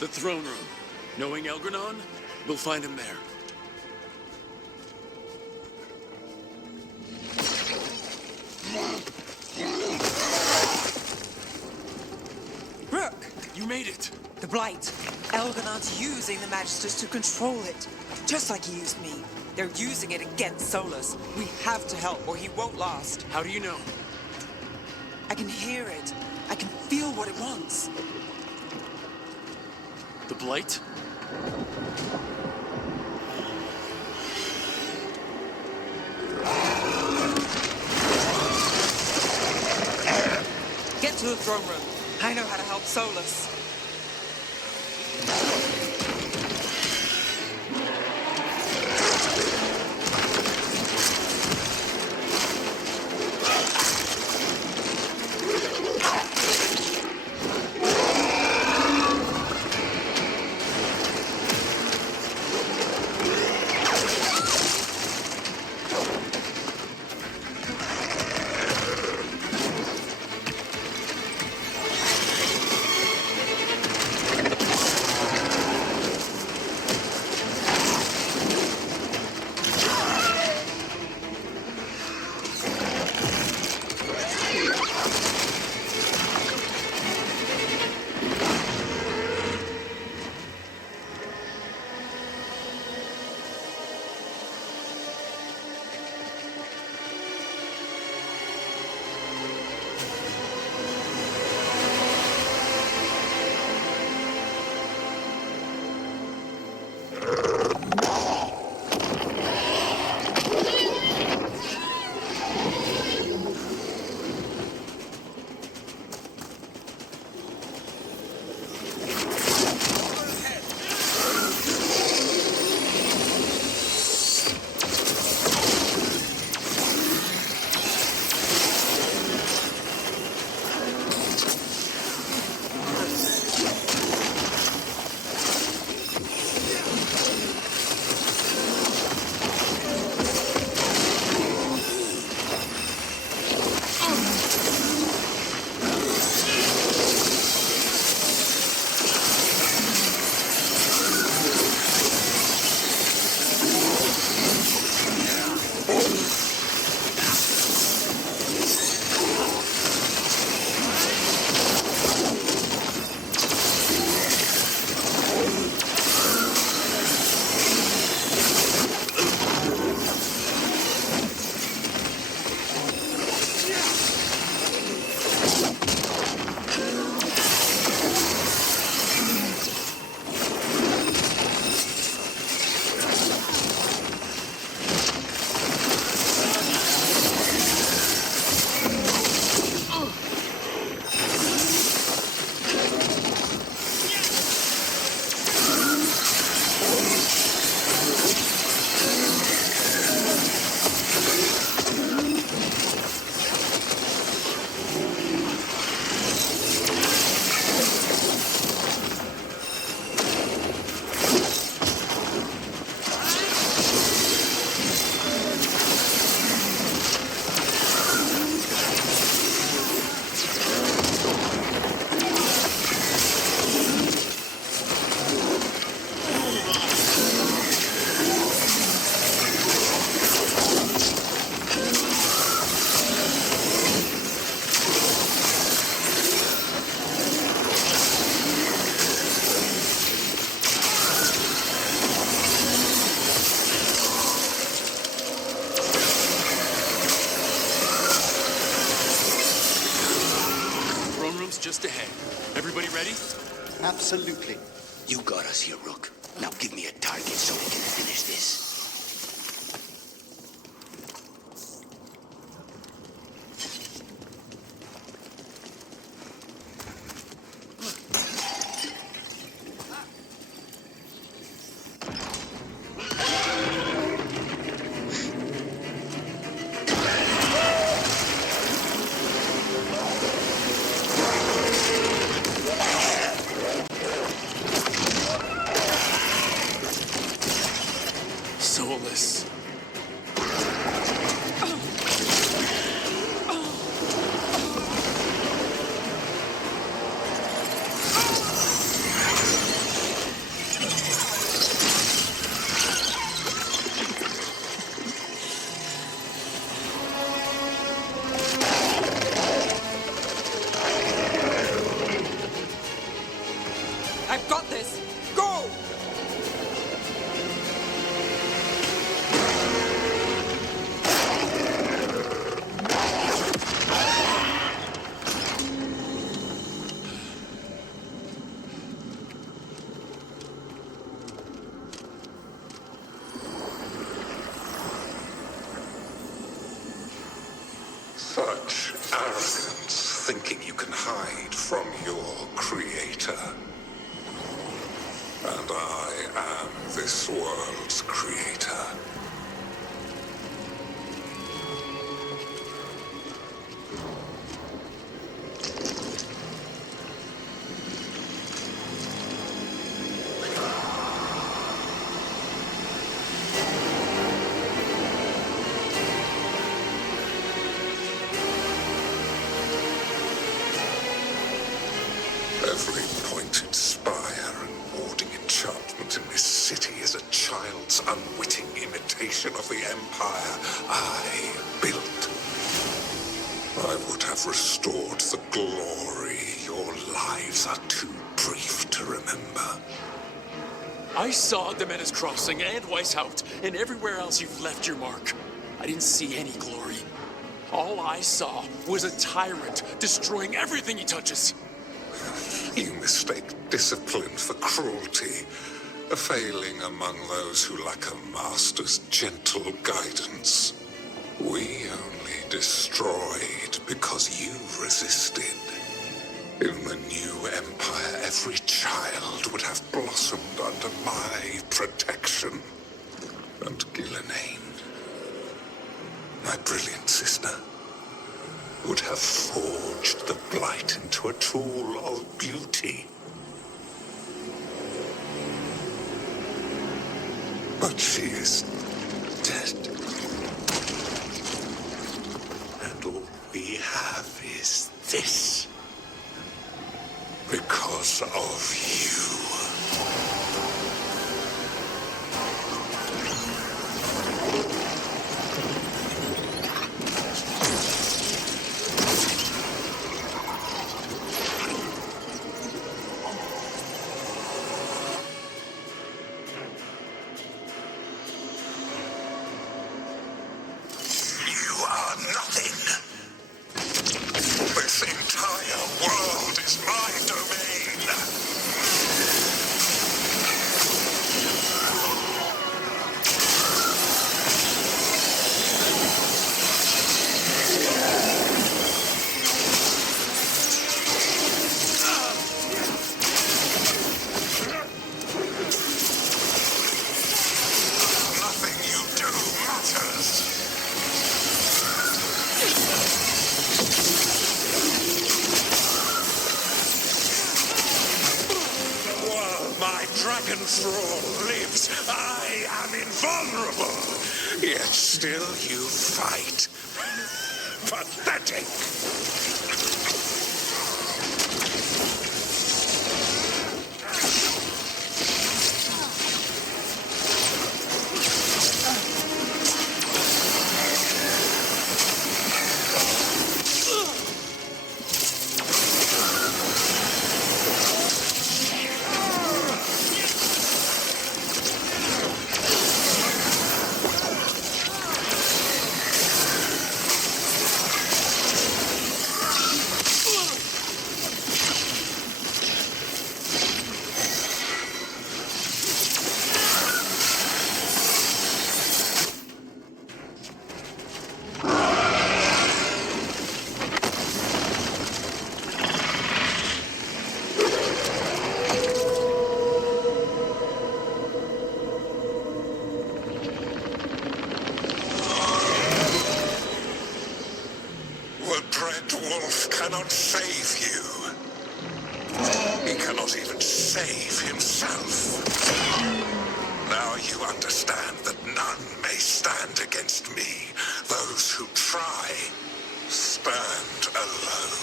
The throne room. Knowing Elgranon, we'll find him there. Rook! You made it! The Blight. Elganon's using the Magisters to control it. Just like he used me. They're using it against Solus. We have to help or he won't last. How do you know? I can hear it. I can feel what it wants. The Blight? Get to the throne room. I know how to help Solus. just ahead. Everybody ready? Absolutely. You got us here, Rook. Now give me a target so we can finish this. Soulless. I've got this! Go! Such arrogance, thinking you can hide from your creator. And I am this world's creator. Every pointed spire and warding enchantment in this city is a child's unwitting imitation of the empire I built. I would have restored the glory. Your lives are too brief to remember. I saw the Menace Crossing and Weishaupt and everywhere else you've left your mark. I didn't see any glory. All I saw was a tyrant destroying everything he touches. You mistake discipline for cruelty, a failing among those who lack a master's gentle guidance. We only destroyed because you resisted. In the new empire, every child would have blossomed under my protection. And Gillenane, my brilliant sister, would have forged the blight into a tool of beauty. But she is dead. And all we have is this. Because of you. Dragon Thrall lives. I am invulnerable. Yet still you fight. Pathetic. cannot save you. He cannot even save himself. Now you understand that none may stand against me. Those who try stand alone.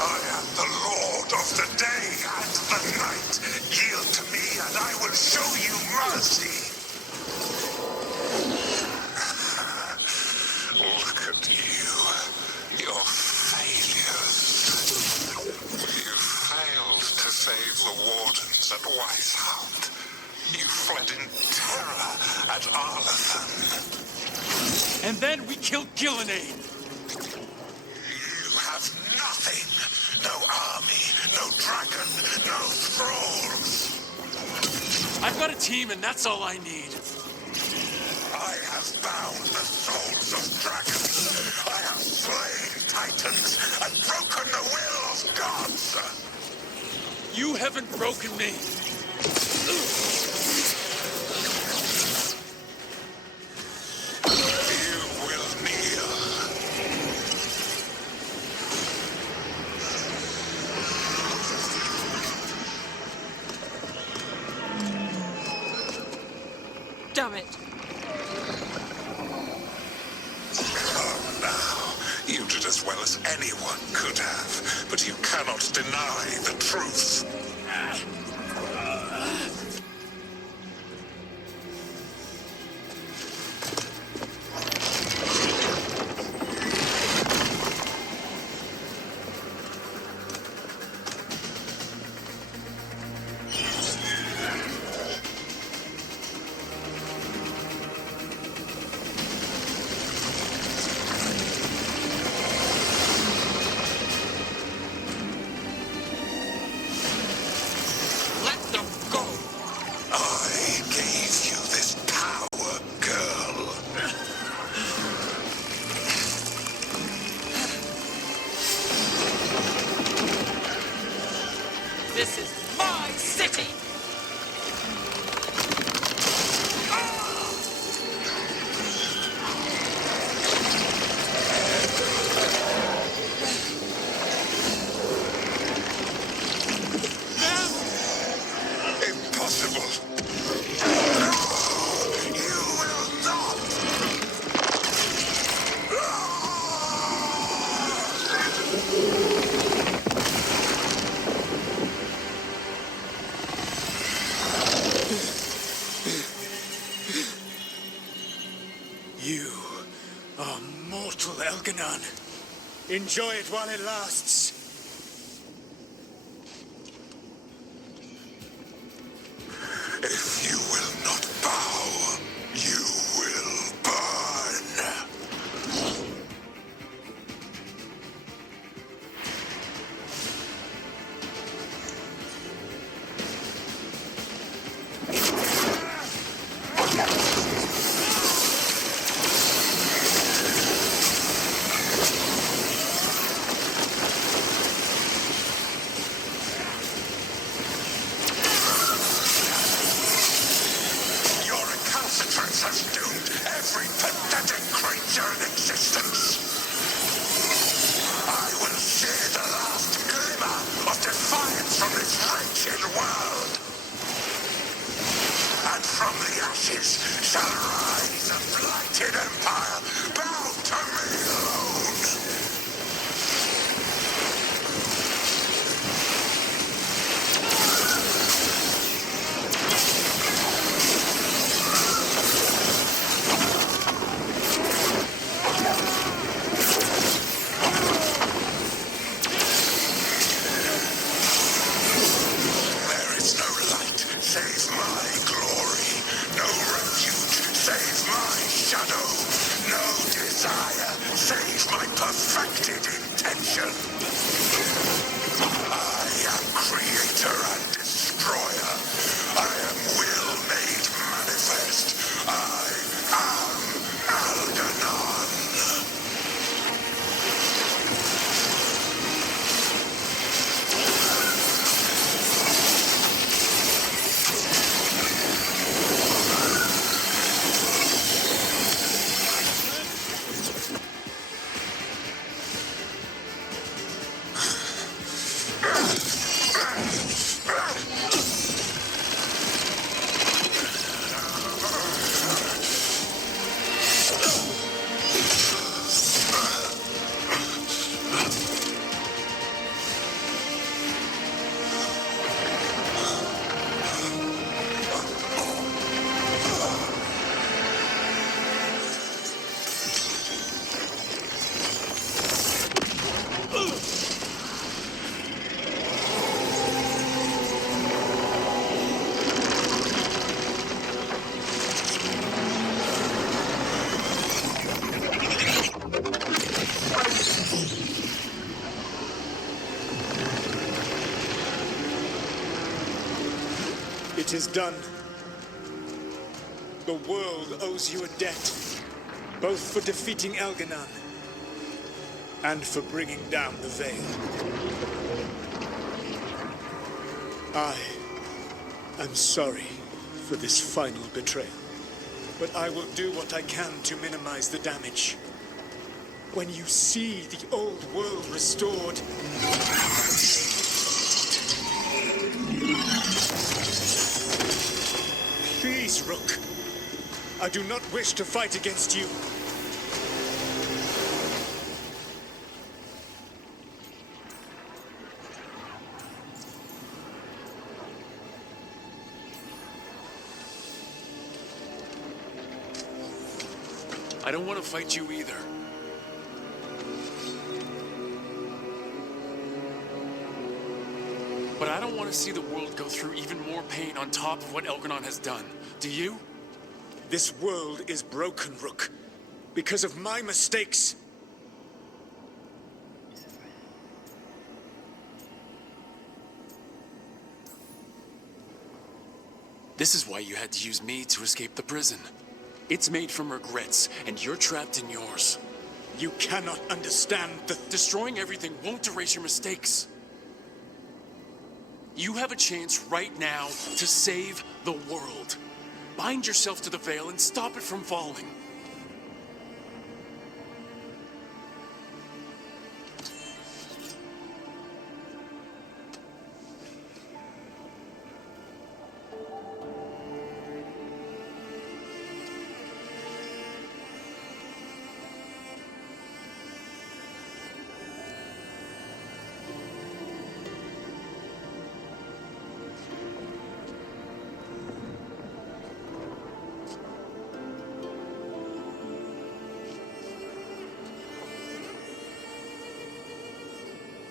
I am the Lord of the day and the night. Yield to me and I will show you mercy. Look at you. Your failures. You failed to save the wardens at Weishaupt. You fled in terror at Arlathan. And then we killed Gillenade. You have nothing. No army, no dragon, no thralls. I've got a team and that's all I need. I have bound the souls of dragons. I have slain titans and broken the will of gods. You haven't broken me. You will kneel. Damn it. Come now. You did as well as anyone could have, but you cannot deny the truth. This is my city! Impossible. You will not. You are mortal, Elganon. Enjoy it while it lasts. If you will not bow, you will burn. Your recalcitrance has doomed every pathetic creature in existence. I will share the last glimmer of defiance from this wretched world. And from the ashes shall rise a blighted empire bound to me alone. There is no light save my glory, no refuge save my shadow, no desire save my perfected intention. I am creator and destroyer. I am will made manifest. I am Algernon. It is done. The world owes you a debt, both for defeating Elganon and for bringing down the Veil. I am sorry for this final betrayal, but I will do what I can to minimize the damage. When you see the old world restored, please, Rook. I do not wish to fight against you. I don't want to fight you either. But I don't want to see the world go through even more pain on top of what Elganon has done. Do you? This world is broken, Rook, because of my mistakes. This is why you had to use me to escape the prison. It's made from regrets, and you're trapped in yours. You cannot understand that destroying everything won't erase your mistakes. You have a chance right now to save the world. Bind yourself to the Veil and stop it from falling.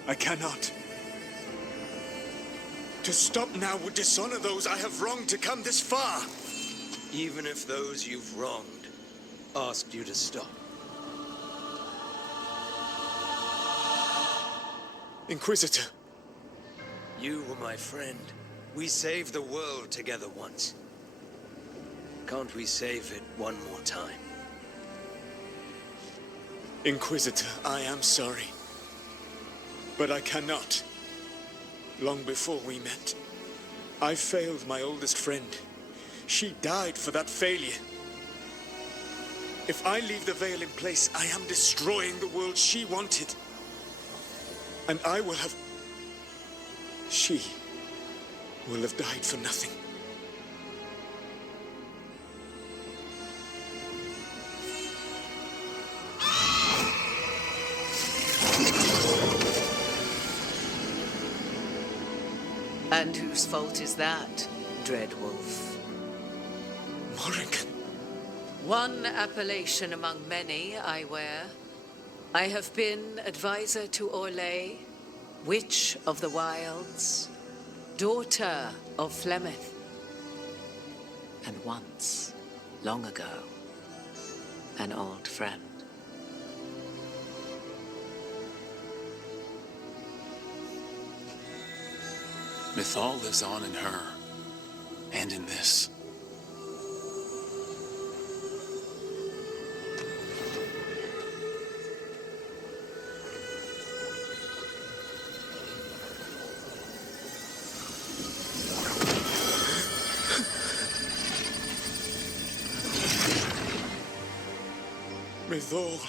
I cannot. To stop now would dishonor those I have wronged to come this far. Even if those you've wronged asked you to stop. Inquisitor. You were my friend. We saved the world together once. Can't we save it one more time? Inquisitor, I am sorry. But I cannot. Long before we met, I failed my oldest friend. She died for that failure. If I leave the Veil in place, I am destroying the world she wanted. And I will have... She will have died for nothing. And whose fault is that, Dreadwolf? Morrigan. One appellation among many I wear. I have been advisor to Orlais, Witch of the Wilds, daughter of Flemeth, and once, long ago, an old friend. Mythal lives on in her, and in this. Mythal.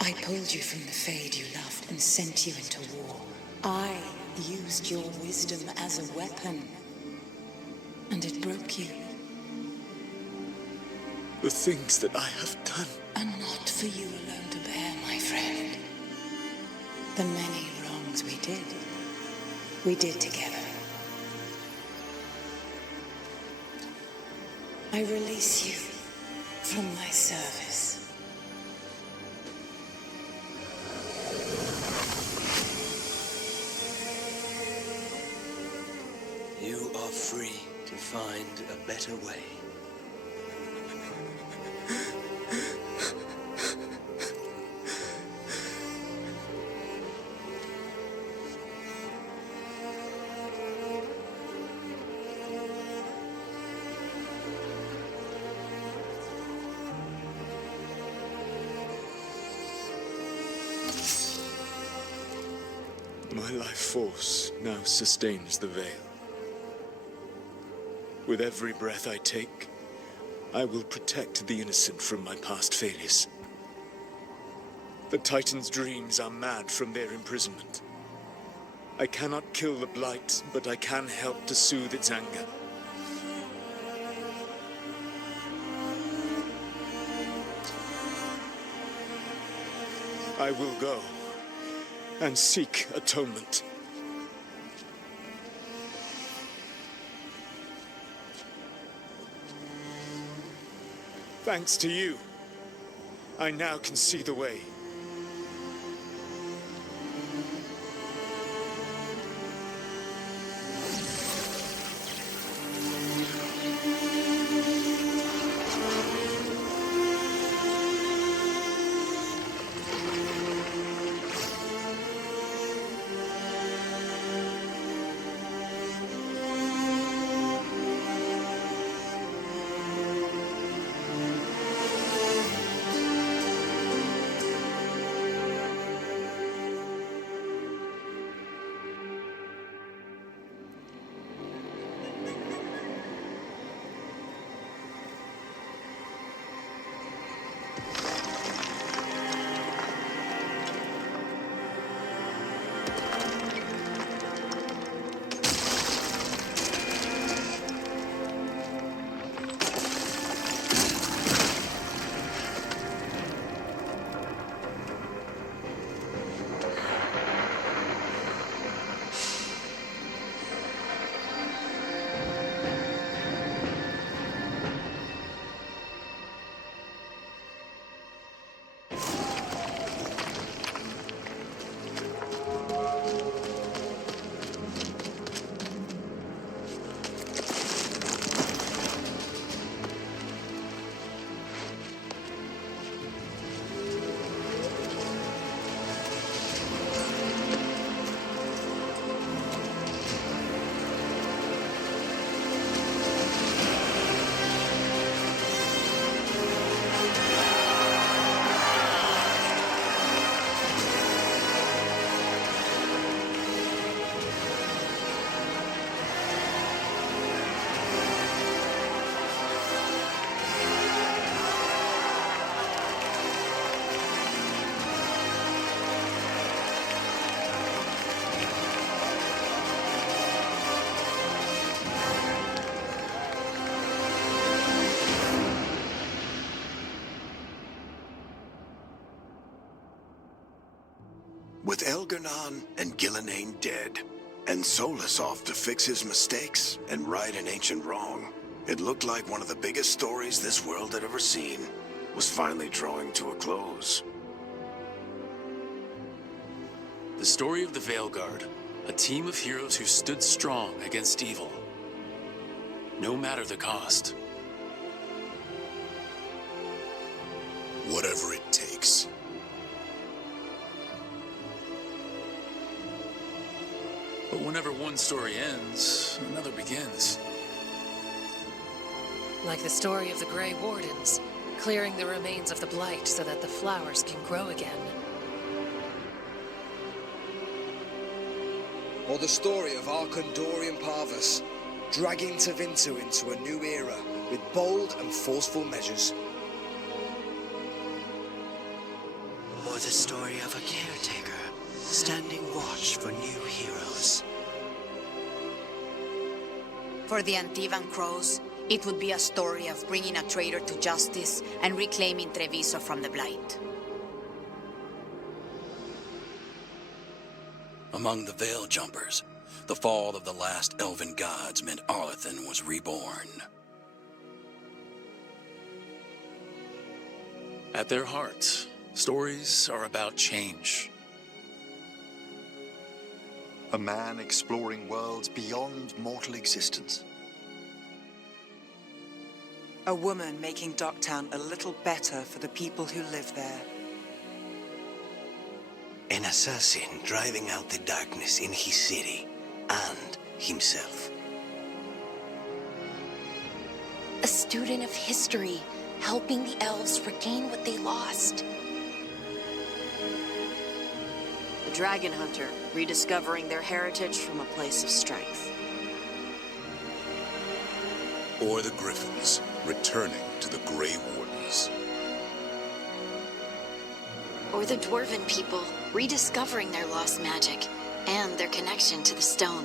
I pulled you from the Fade you loved and sent you into war. I used your wisdom as a weapon, and it broke you. The things that I have done are not for you alone to bear, my friend. The many wrongs we did together. I release you from my service. You are free to find a better way. My life force now sustains the Veil. With every breath I take, I will protect the innocent from my past failures. The Titan's dreams are mad from their imprisonment. I cannot kill the Blight, but I can help to soothe its anger. I will go and seek atonement. Thanks to you, I now can see the way. With Elgar'nan and Gillenane dead, and Solus off to fix his mistakes and right an ancient wrong, it looked like one of the biggest stories this world had ever seen was finally drawing to a close. The story of the Veilguard, a team of heroes who stood strong against evil, no matter the cost. Whatever it takes. But whenever one story ends, another begins. Like the story of the Grey Wardens, clearing the remains of the Blight so that the flowers can grow again. Or the story of Arkandorian Parvus, dragging Tevinter into a new era with bold and forceful measures. Or the story of a caretaker, standing watch for new heroes. For the Antivan Crows, it would be a story of bringing a traitor to justice and reclaiming Treviso from the Blight. Among the Veil Jumpers, the fall of the last elven gods meant Arlethan was reborn. At their heart, stories are about change. A man exploring worlds beyond mortal existence. A woman making Docktown a little better for the people who live there. An assassin driving out the darkness in his city and himself. A student of history, helping the elves regain what they lost. The dragon hunter, rediscovering their heritage from a place of strength. Or the Griffins, returning to the Grey Wardens. Or the Dwarven people, rediscovering their lost magic and their connection to the stone.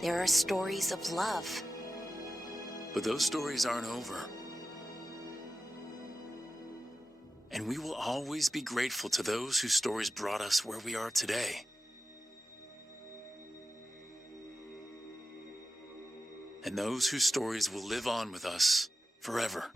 There are stories of love. But those stories aren't over. And we will always be grateful to those whose stories brought us where we are today. And those whose stories will live on with us forever.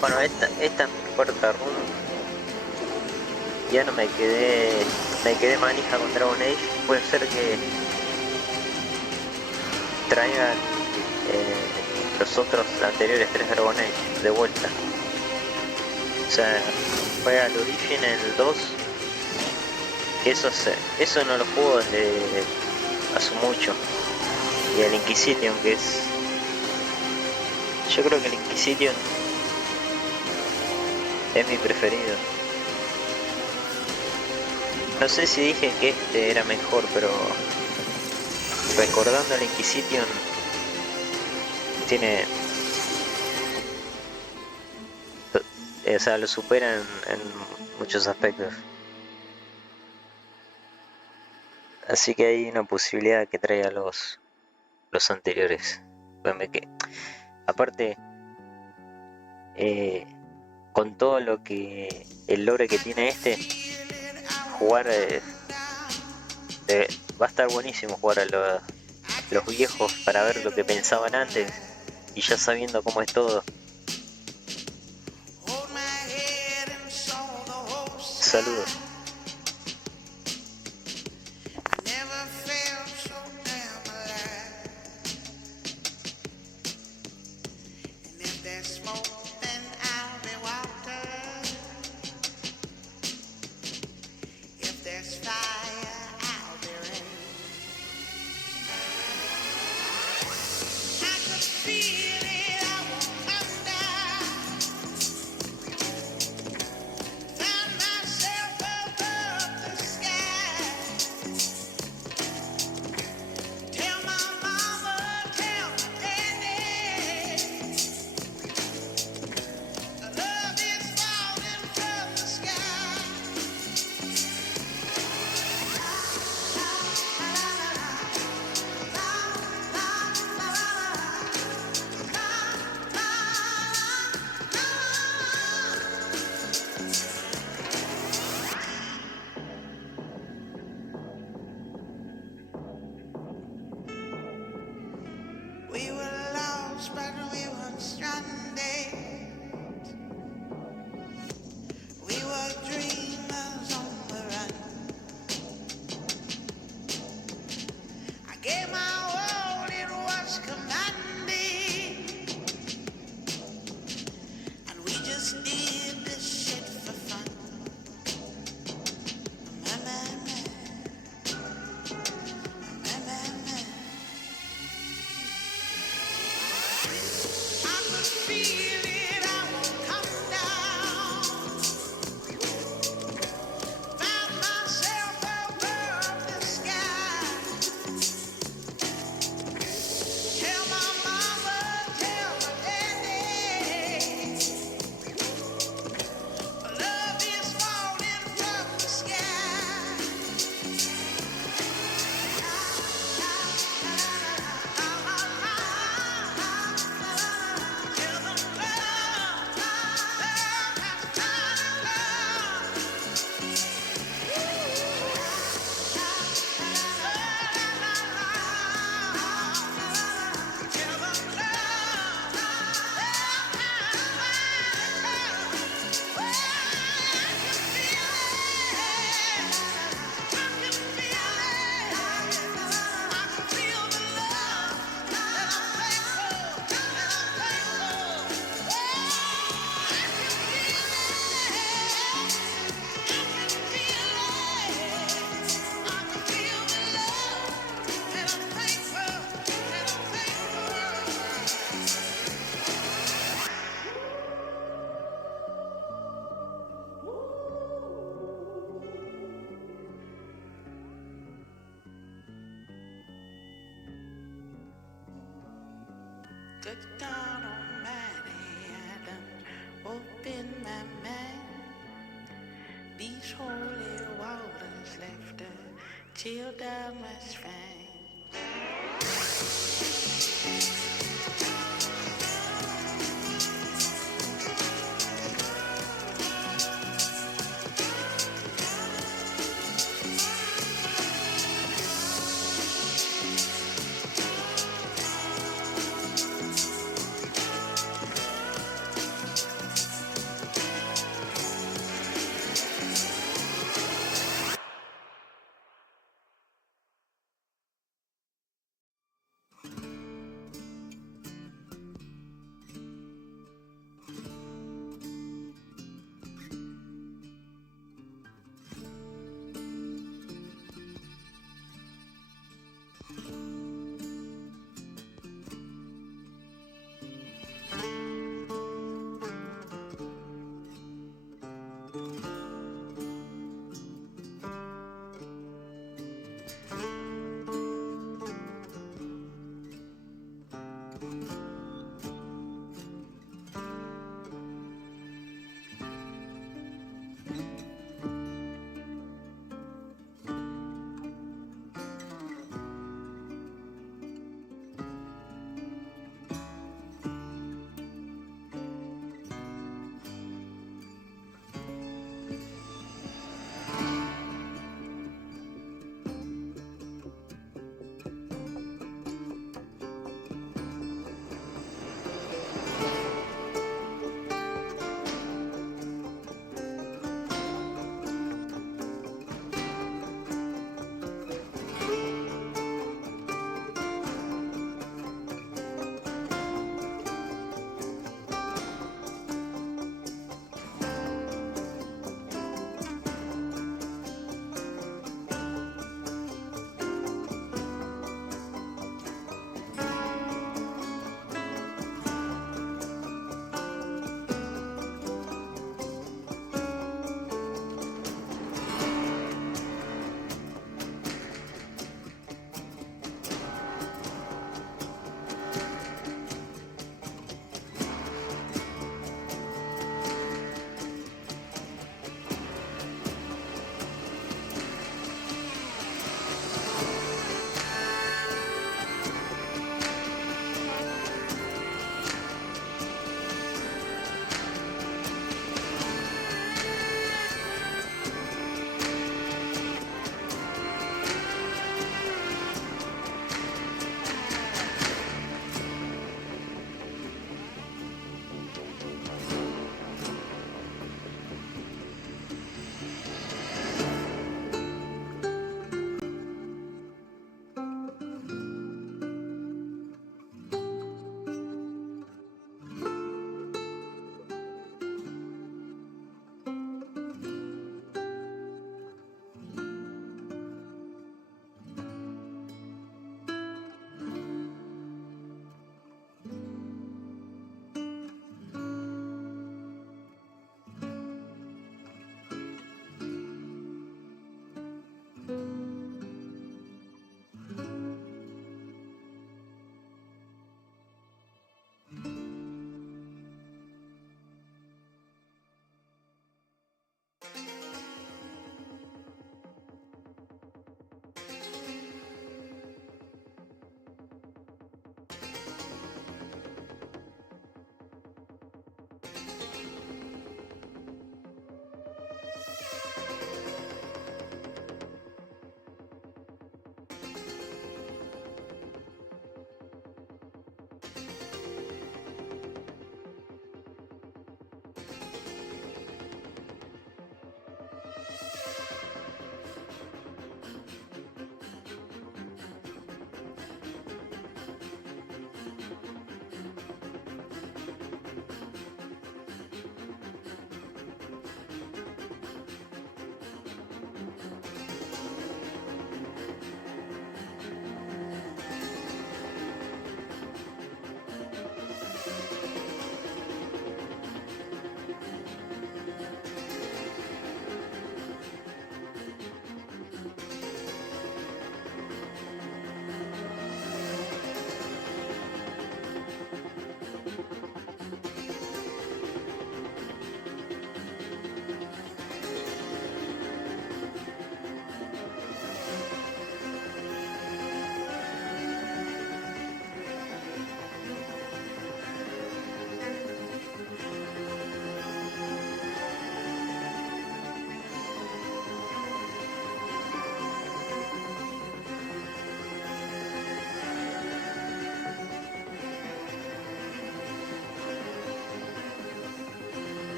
Bueno, esta es mi cuarta run. Ya no me quedé manija con Dragon Age. Puede ser que traigan los otros anteriores 3 Dragon Age de vuelta. O sea, fue al Origin el 2. Que eso no lo juego desde hace mucho. Y el Inquisition, que es... Yo creo que el Inquisition es mi preferido. No sé si dije que este era mejor, pero recordando el Inquisition tiene... O sea, lo supera en muchos aspectos. Así que hay una posibilidad que traiga los anteriores. Aparte, con todo lo que el lore que tiene este, jugar va a estar buenísimo jugar a los viejos para ver lo que pensaban antes y ya sabiendo cómo es todo. Saludos. Good God Almighty, I done opened my mind. These holy waters left a chill down my spine.